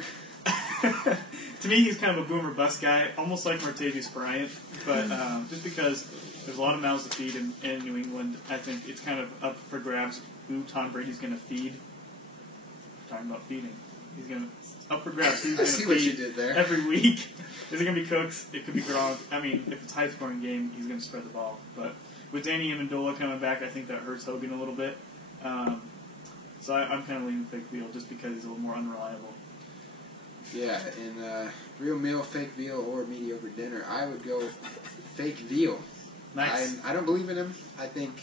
To me, he's kind of a boomer bust guy, almost like Martavis Bryant, but just because there's a lot of mouths to feed in New England, I think it's kind of up for grabs who Tom Brady's going to feed. We're talking about feeding. He's going to up for grabs who's going to feed what you did there. Every week. Is it going to be Cooks? It could be Gronk. I mean, if it's a high-scoring game, he's going to spread the ball, but with Danny Amendola coming back, I think that hurts Hogan a little bit. So I'm kind of leaning fake veal just because he's a little more unreliable. Yeah, in real meal, fake veal, or mediocre dinner, I would go fake veal. Nice. I don't believe in him. I think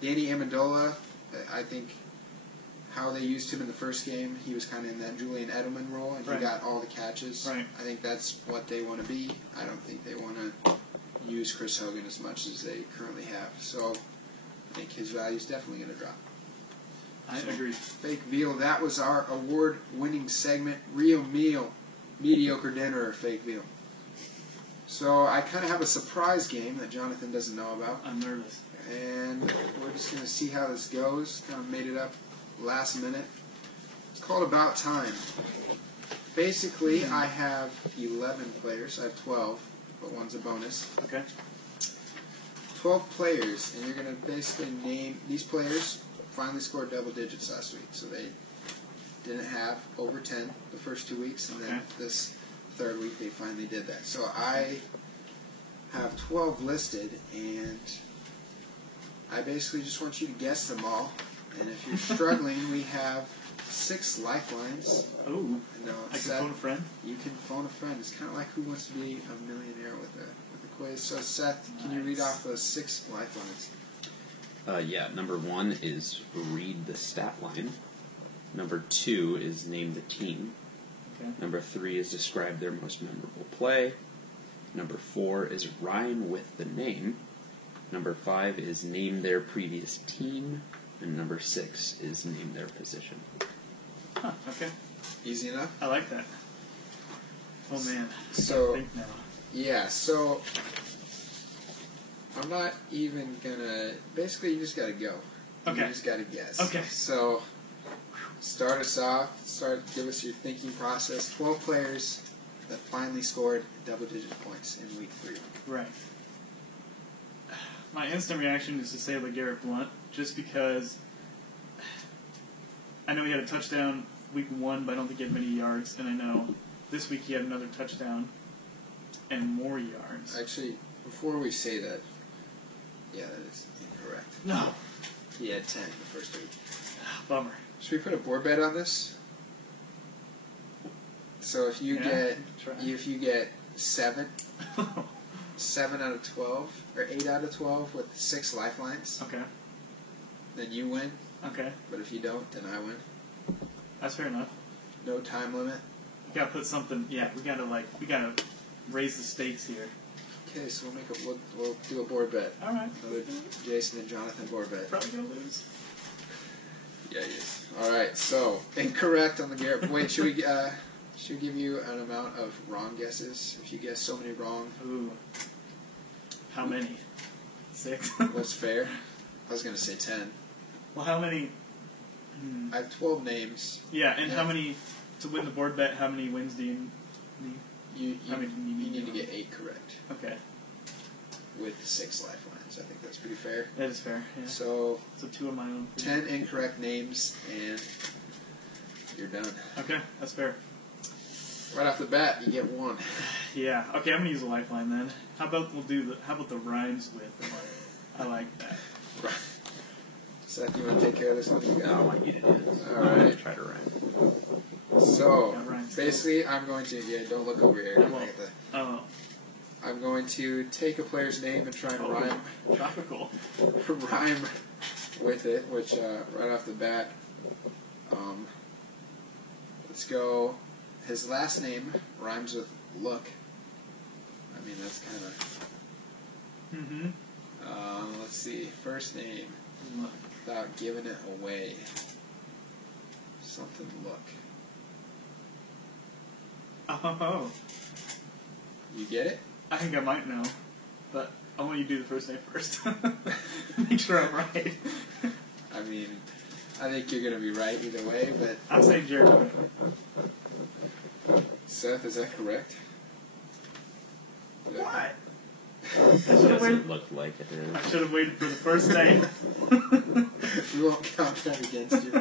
Danny Amendola, I think how they used him in the first game, he was kind of in that Julian Edelman role, and he got all the catches. Right. I think that's what they want to be. I don't think they want to use Chris Hogan as much as they currently have. So I think his value is definitely going to drop. I agree. Fake veal. That was our award-winning segment, Real Meal, Mediocre Dinner, or Fake Veal. So I kind of have a surprise game that Jonathan doesn't know about. I'm nervous. And we're just going to see how this goes. Kind of made it up last minute. It's called About Time. Basically, I have 11 players. I have 12, but one's a bonus. Okay. 12 players, and you're going to basically name these players. Finally scored double digits last week, so they didn't have over 10 the first 2 weeks, and then this third week they finally did that. So I have 12 listed, and I basically just want you to guess them all. And if you're struggling, we have 6 lifelines. Oh, I can Seth, phone a friend? You can phone a friend. It's kind of like Who Wants to Be a Millionaire with a quiz. So Seth, can you read off those 6 lifelines? Yeah, number 1 is read the stat line. Number 2 is name the team. Okay. Number 3 is describe their most memorable play. Number 4 is rhyme with the name. Number 5 is name their previous team. And number 6 is name their position. Huh, okay. Easy enough? I like that. Oh, man. So, I think now. Yeah, so I'm not even gonna. Basically, you just gotta go. Okay. You just gotta guess. Okay. So, start us off. Give us your thinking process. 12 players that finally scored double-digit points in week 3. Right. My instant reaction is to say LeGarrette Blount, just because I know he had a touchdown week 1, but I don't think he had many yards, and I know this week he had another touchdown and more yards. Actually, before we say that, yeah, that is incorrect. No. He had 10 the first week. Bummer. Should we put a board bet on this? So if you get 7 out of 12 or 8 out of 12 with 6 lifelines, Okay. then you win. Okay. But if you don't, then I win. That's fair enough. No time limit. We gotta put something. Yeah, we gotta raise the stakes here. Okay, so we'll do a board bet. All right. Another Jason and Jonathan board bet. Probably gonna lose. Yeah, yes. All right, so incorrect on the Garrett. Wait, should we give you an amount of wrong guesses? If you guess so many wrong, Ooh. How many? 6. what's fair? I was gonna say 10. Well, how many? I have 12 names. Yeah, and how many to win the board bet? How many wins do you need? You How many do you need to need? get 8 correct Okay, with 6 lifelines. I think that's pretty fair. that is fair. Yeah. So 2 of my own. 10 incorrect names and you're done. Okay, that's fair. Right off the bat, you get 1. Yeah. Okay, I'm gonna use a lifeline then. How about the rhymes with? I like that. Right. Seth, you want to take care of this one? I don't want you to do this. All right. Try to rhyme. So Yeah, rhymes. basically, I'm going to don't look over here. I won't. Oh, I'm going to take a player's name and try and rhyme tropical. with it, which right off the bat, let's go. His last name rhymes with look. I mean, that's kind of. Mm-hmm. Let's see. First name, Look. without giving it away. Something look. Oh. You get it? I think I might know, but I want you to do the first name first. Make sure I'm right. I mean, I think you're going to be right either way, but I'm saying Jared. Seth, is that correct? What? It doesn't look like it is. I should have waited for the first name. We won't count that against you.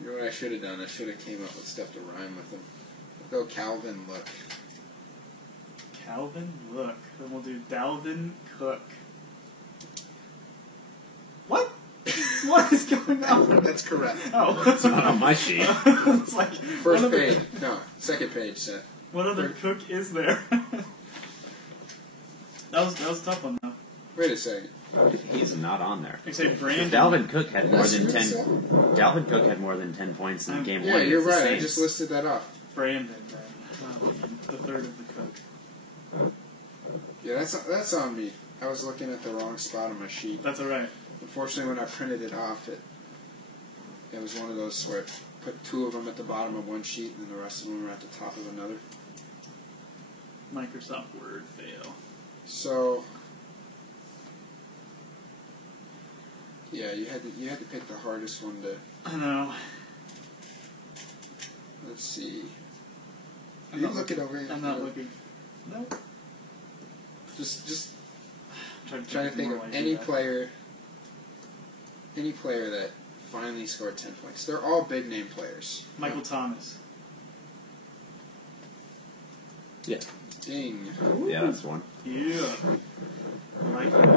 You know what I should have done? I should have came up with stuff to rhyme with them. We'll go Calvin Look. Calvin Look. Then we'll do Dalvin Cook. What? What is going on? That's correct. Oh, that's Not on my sheet. It's like First page. No, second page, Seth. What other Cook is there? That was a tough one though. Wait a second. He's not on there. You say Brandon. Dalvin Cook had more That's than good 10. stuff. Dalvin Cook had more than 10 points in game Yeah, 1. you're against the right. I Saints. just listed that off. Brandon, then. The third of the Cook. Yeah, that's on me. I was looking at the wrong spot on my sheet. That's alright. Unfortunately, when I printed it off, it was one of those where I put 2 of them at the bottom of one sheet and then the rest of them were at the top of another. Microsoft Word fail. So, yeah, you had to pick the hardest one to. I know. Let's see. I'm You not look it over. I'm not looking. No. Just I'm trying to think of any player that finally scored 10 points. They're all big name players. Michael Thomas. Yeah. Ding. Yeah, that's one. Yeah. I like that.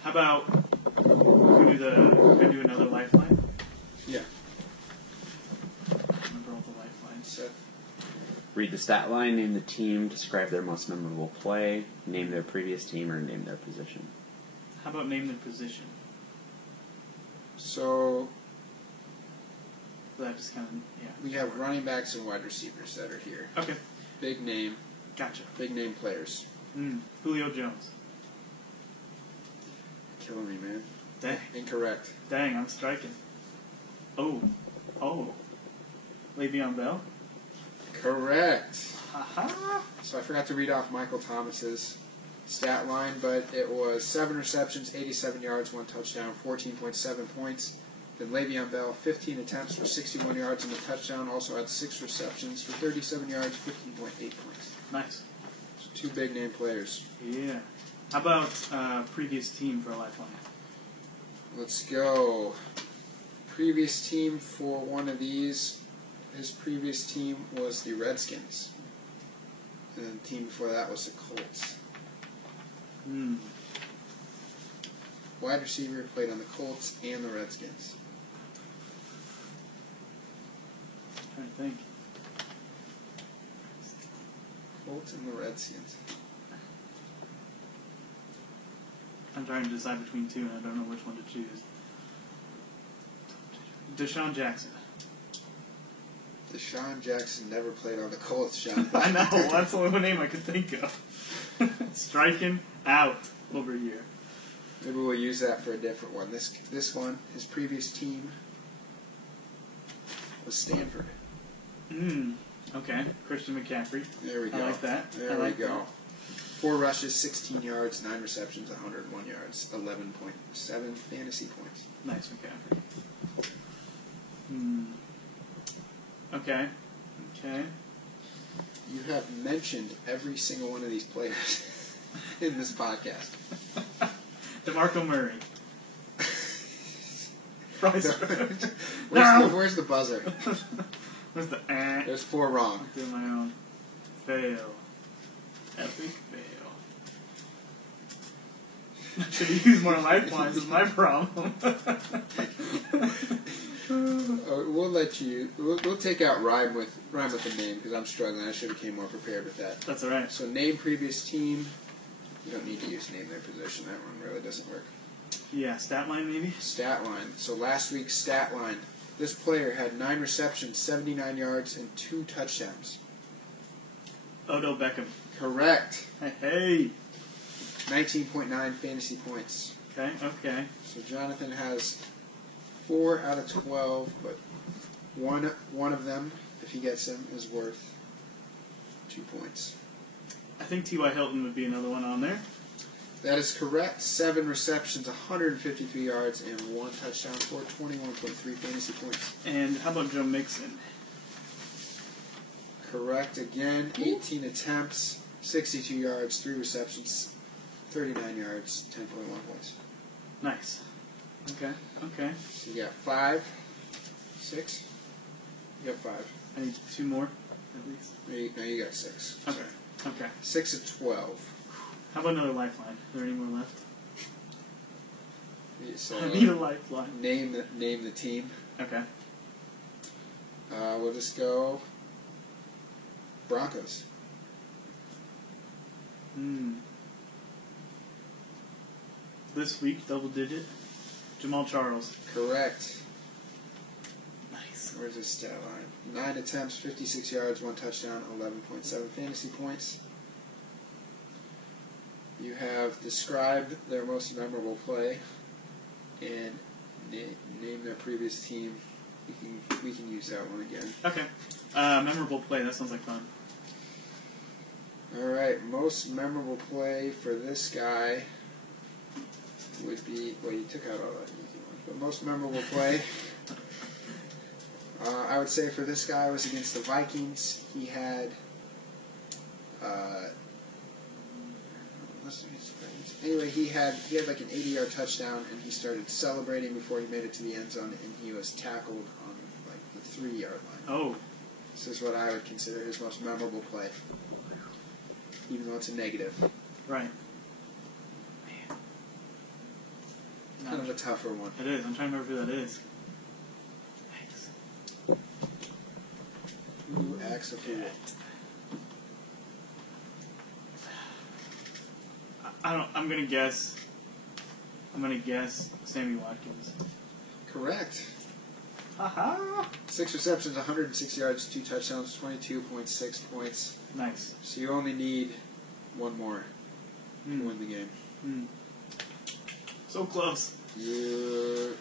How about we do another lifeline? Yeah. Remember all the lifelines. Seth. Read the stat line, name the team, describe their most memorable play, name their previous team, or name their position. How about name the position? So That just kind of we have running backs and wide receivers that are here. Okay. Big name players. Julio Jones. Killing me, man. Dang. Incorrect. Dang, I'm striking. Oh. Le'Veon Bell. Correct. Haha. So I forgot to read off Michael Thomas's stat line, but it was 7 receptions, 87 yards, 1 touchdown, 14.7 points. Then Le'Veon Bell, 15 attempts for 61 yards and a touchdown, also had 6 receptions for 37 yards, 15.8 points. Nice. Two big name players. Yeah. How about previous team for a lifeline? Let's go. Previous team for one of these. His previous team was the Redskins. And then the team before that was the Colts. Wide receiver played on the Colts and the Redskins. I'm trying to think. Colts and the Redskins. I'm trying to decide between two, and I don't know which one to choose. Deshaun Jackson. Deshaun Jackson never played on the Colts, Sean. I know, that's the only name I could think of. Striking out over here. Maybe we'll use that for a different one. This one, his previous team was Stanford. Okay. Christian McCaffrey. There we go. I like that. There we go. 4 rushes, 16 yards, 9 receptions, 101 yards, 11.7 fantasy points. Nice McCaffrey. Okay. You have mentioned every single one of these players in this podcast. DeMarco Murray. Bryce. Where's the buzzer? Where's the There's 4 wrong. I'm doing my own. Fail. Epic fail. I should have used more lifelines is my problem. We'll let you. We'll take out rhyme with the name because I'm struggling. I should have came more prepared with that. That's all right. So name previous team. You don't need to use name their position. That one really doesn't work. Yeah, stat line maybe? Stat line. So last week's stat line. This player had 9 receptions, 79 yards, and 2 touchdowns. Odell Beckham. Correct. Hey. 19.9 fantasy points. Okay. So Jonathan has 4 out of 12, but one of them, if he gets them, is worth 2 points. I think T.Y. Hilton would be another one on there. That is correct. 7 receptions, 153 yards, and 1 touchdown for 21.3 fantasy points. And how about Joe Mixon? Correct again. 18 attempts, 62 yards, 3 receptions, 39 yards, 10.1 points. Nice. Okay. So you got 5, 6. You got 5. I need 2 more, at least. No, you got 6. Okay. 6 of 12. How about another lifeline? Is there any more left? So I need a lifeline. Name the team. Okay. We'll just go Broncos. This week, double digit. Jamal Charles. Correct. Nice. Where's his stat line? 9 attempts, 56 yards, 1 touchdown, 11.7 fantasy points. You have described their most memorable play and name their previous team. We can use that one again. Okay. Memorable play. That sounds like fun. All right. Most memorable play for this guy would be, well, you took out all that easy ones, but most memorable play, I would say for this guy was against the Vikings. He had, anyway, he had like an 80-yard touchdown, and he started celebrating before he made it to the end zone, and he was tackled on like the 3-yard line. Oh. This is what I would consider his most memorable play, even though it's a negative. Right. Kind of a tougher one. It is. I'm trying to remember who that is. Thanks. Who acts a fool? I'm gonna guess Sammy Watkins. Correct. Haha. 6 receptions, 106 yards, 2 touchdowns, 22.6 points. Nice. So you only need 1 more to win the game. So close. You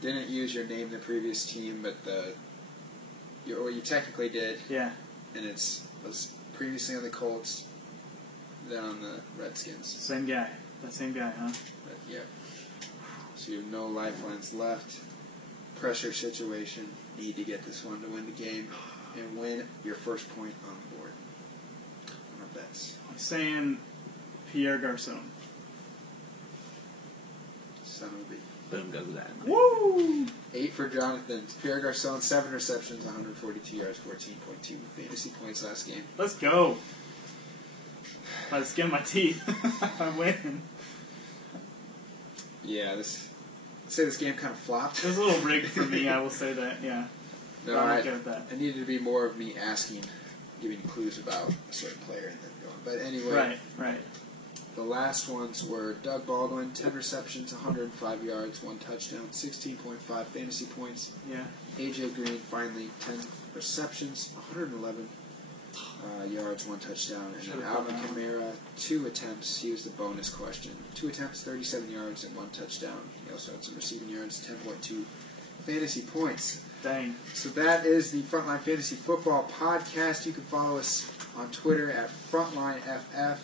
didn't use your name the previous team, but you technically did. Yeah. And was previously on the Colts, then on the Redskins. Same guy. That same guy, huh? But, yeah. So you have no lifelines left. Pressure situation. Need to get this one to win the game and win your first point on the board. points. I'm saying Pierre Garçon. Son of a bitch. Boom goes that. Woo! 8 for Jonathan. Pierre Garçon, 7 receptions, 142 yards, 14.2 fantasy points last game. Let's go. By the skin of my teeth. I'm winning. Yeah, I'd say this game kind of flopped. It was a little rigged for me, I will say that, yeah. No, I'm I, okay with that. it needed to be more of me asking, giving clues about a certain player and then going. But anyway, Right. the last ones were Doug Baldwin, 10 receptions, 105 yards, 1 touchdown, 16.5 fantasy points. Yeah. AJ Green, finally, 10 receptions, 111 yards, 1 touchdown. And then Alvin Kamara, 2 attempts. He was the bonus question. 2 attempts, 37 yards, and 1 touchdown. He also had some receiving yards, 10.2 fantasy points. Dang. So that is the Frontline Fantasy Football Podcast. You can follow us on Twitter at FrontlineFF.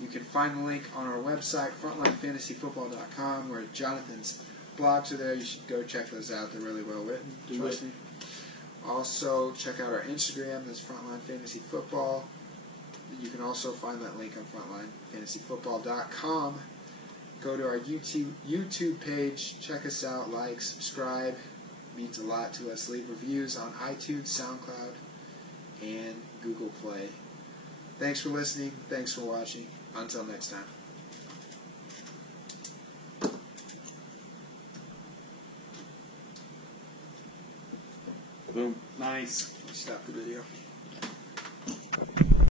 You can find the link on our website, frontlinefantasyfootball.com, where Jonathan's blogs are there. You should go check those out. They're really well written. Trust me. Also, check out our Instagram. That's Frontline Fantasy Football. You can also find that link on frontlinefantasyfootball.com. Go to our YouTube page. Check us out. Like, subscribe. It means a lot to us. Leave reviews on iTunes, SoundCloud, and Google Play. Thanks for listening. Thanks for watching. Until next time. Boom. Nice. Stop the video.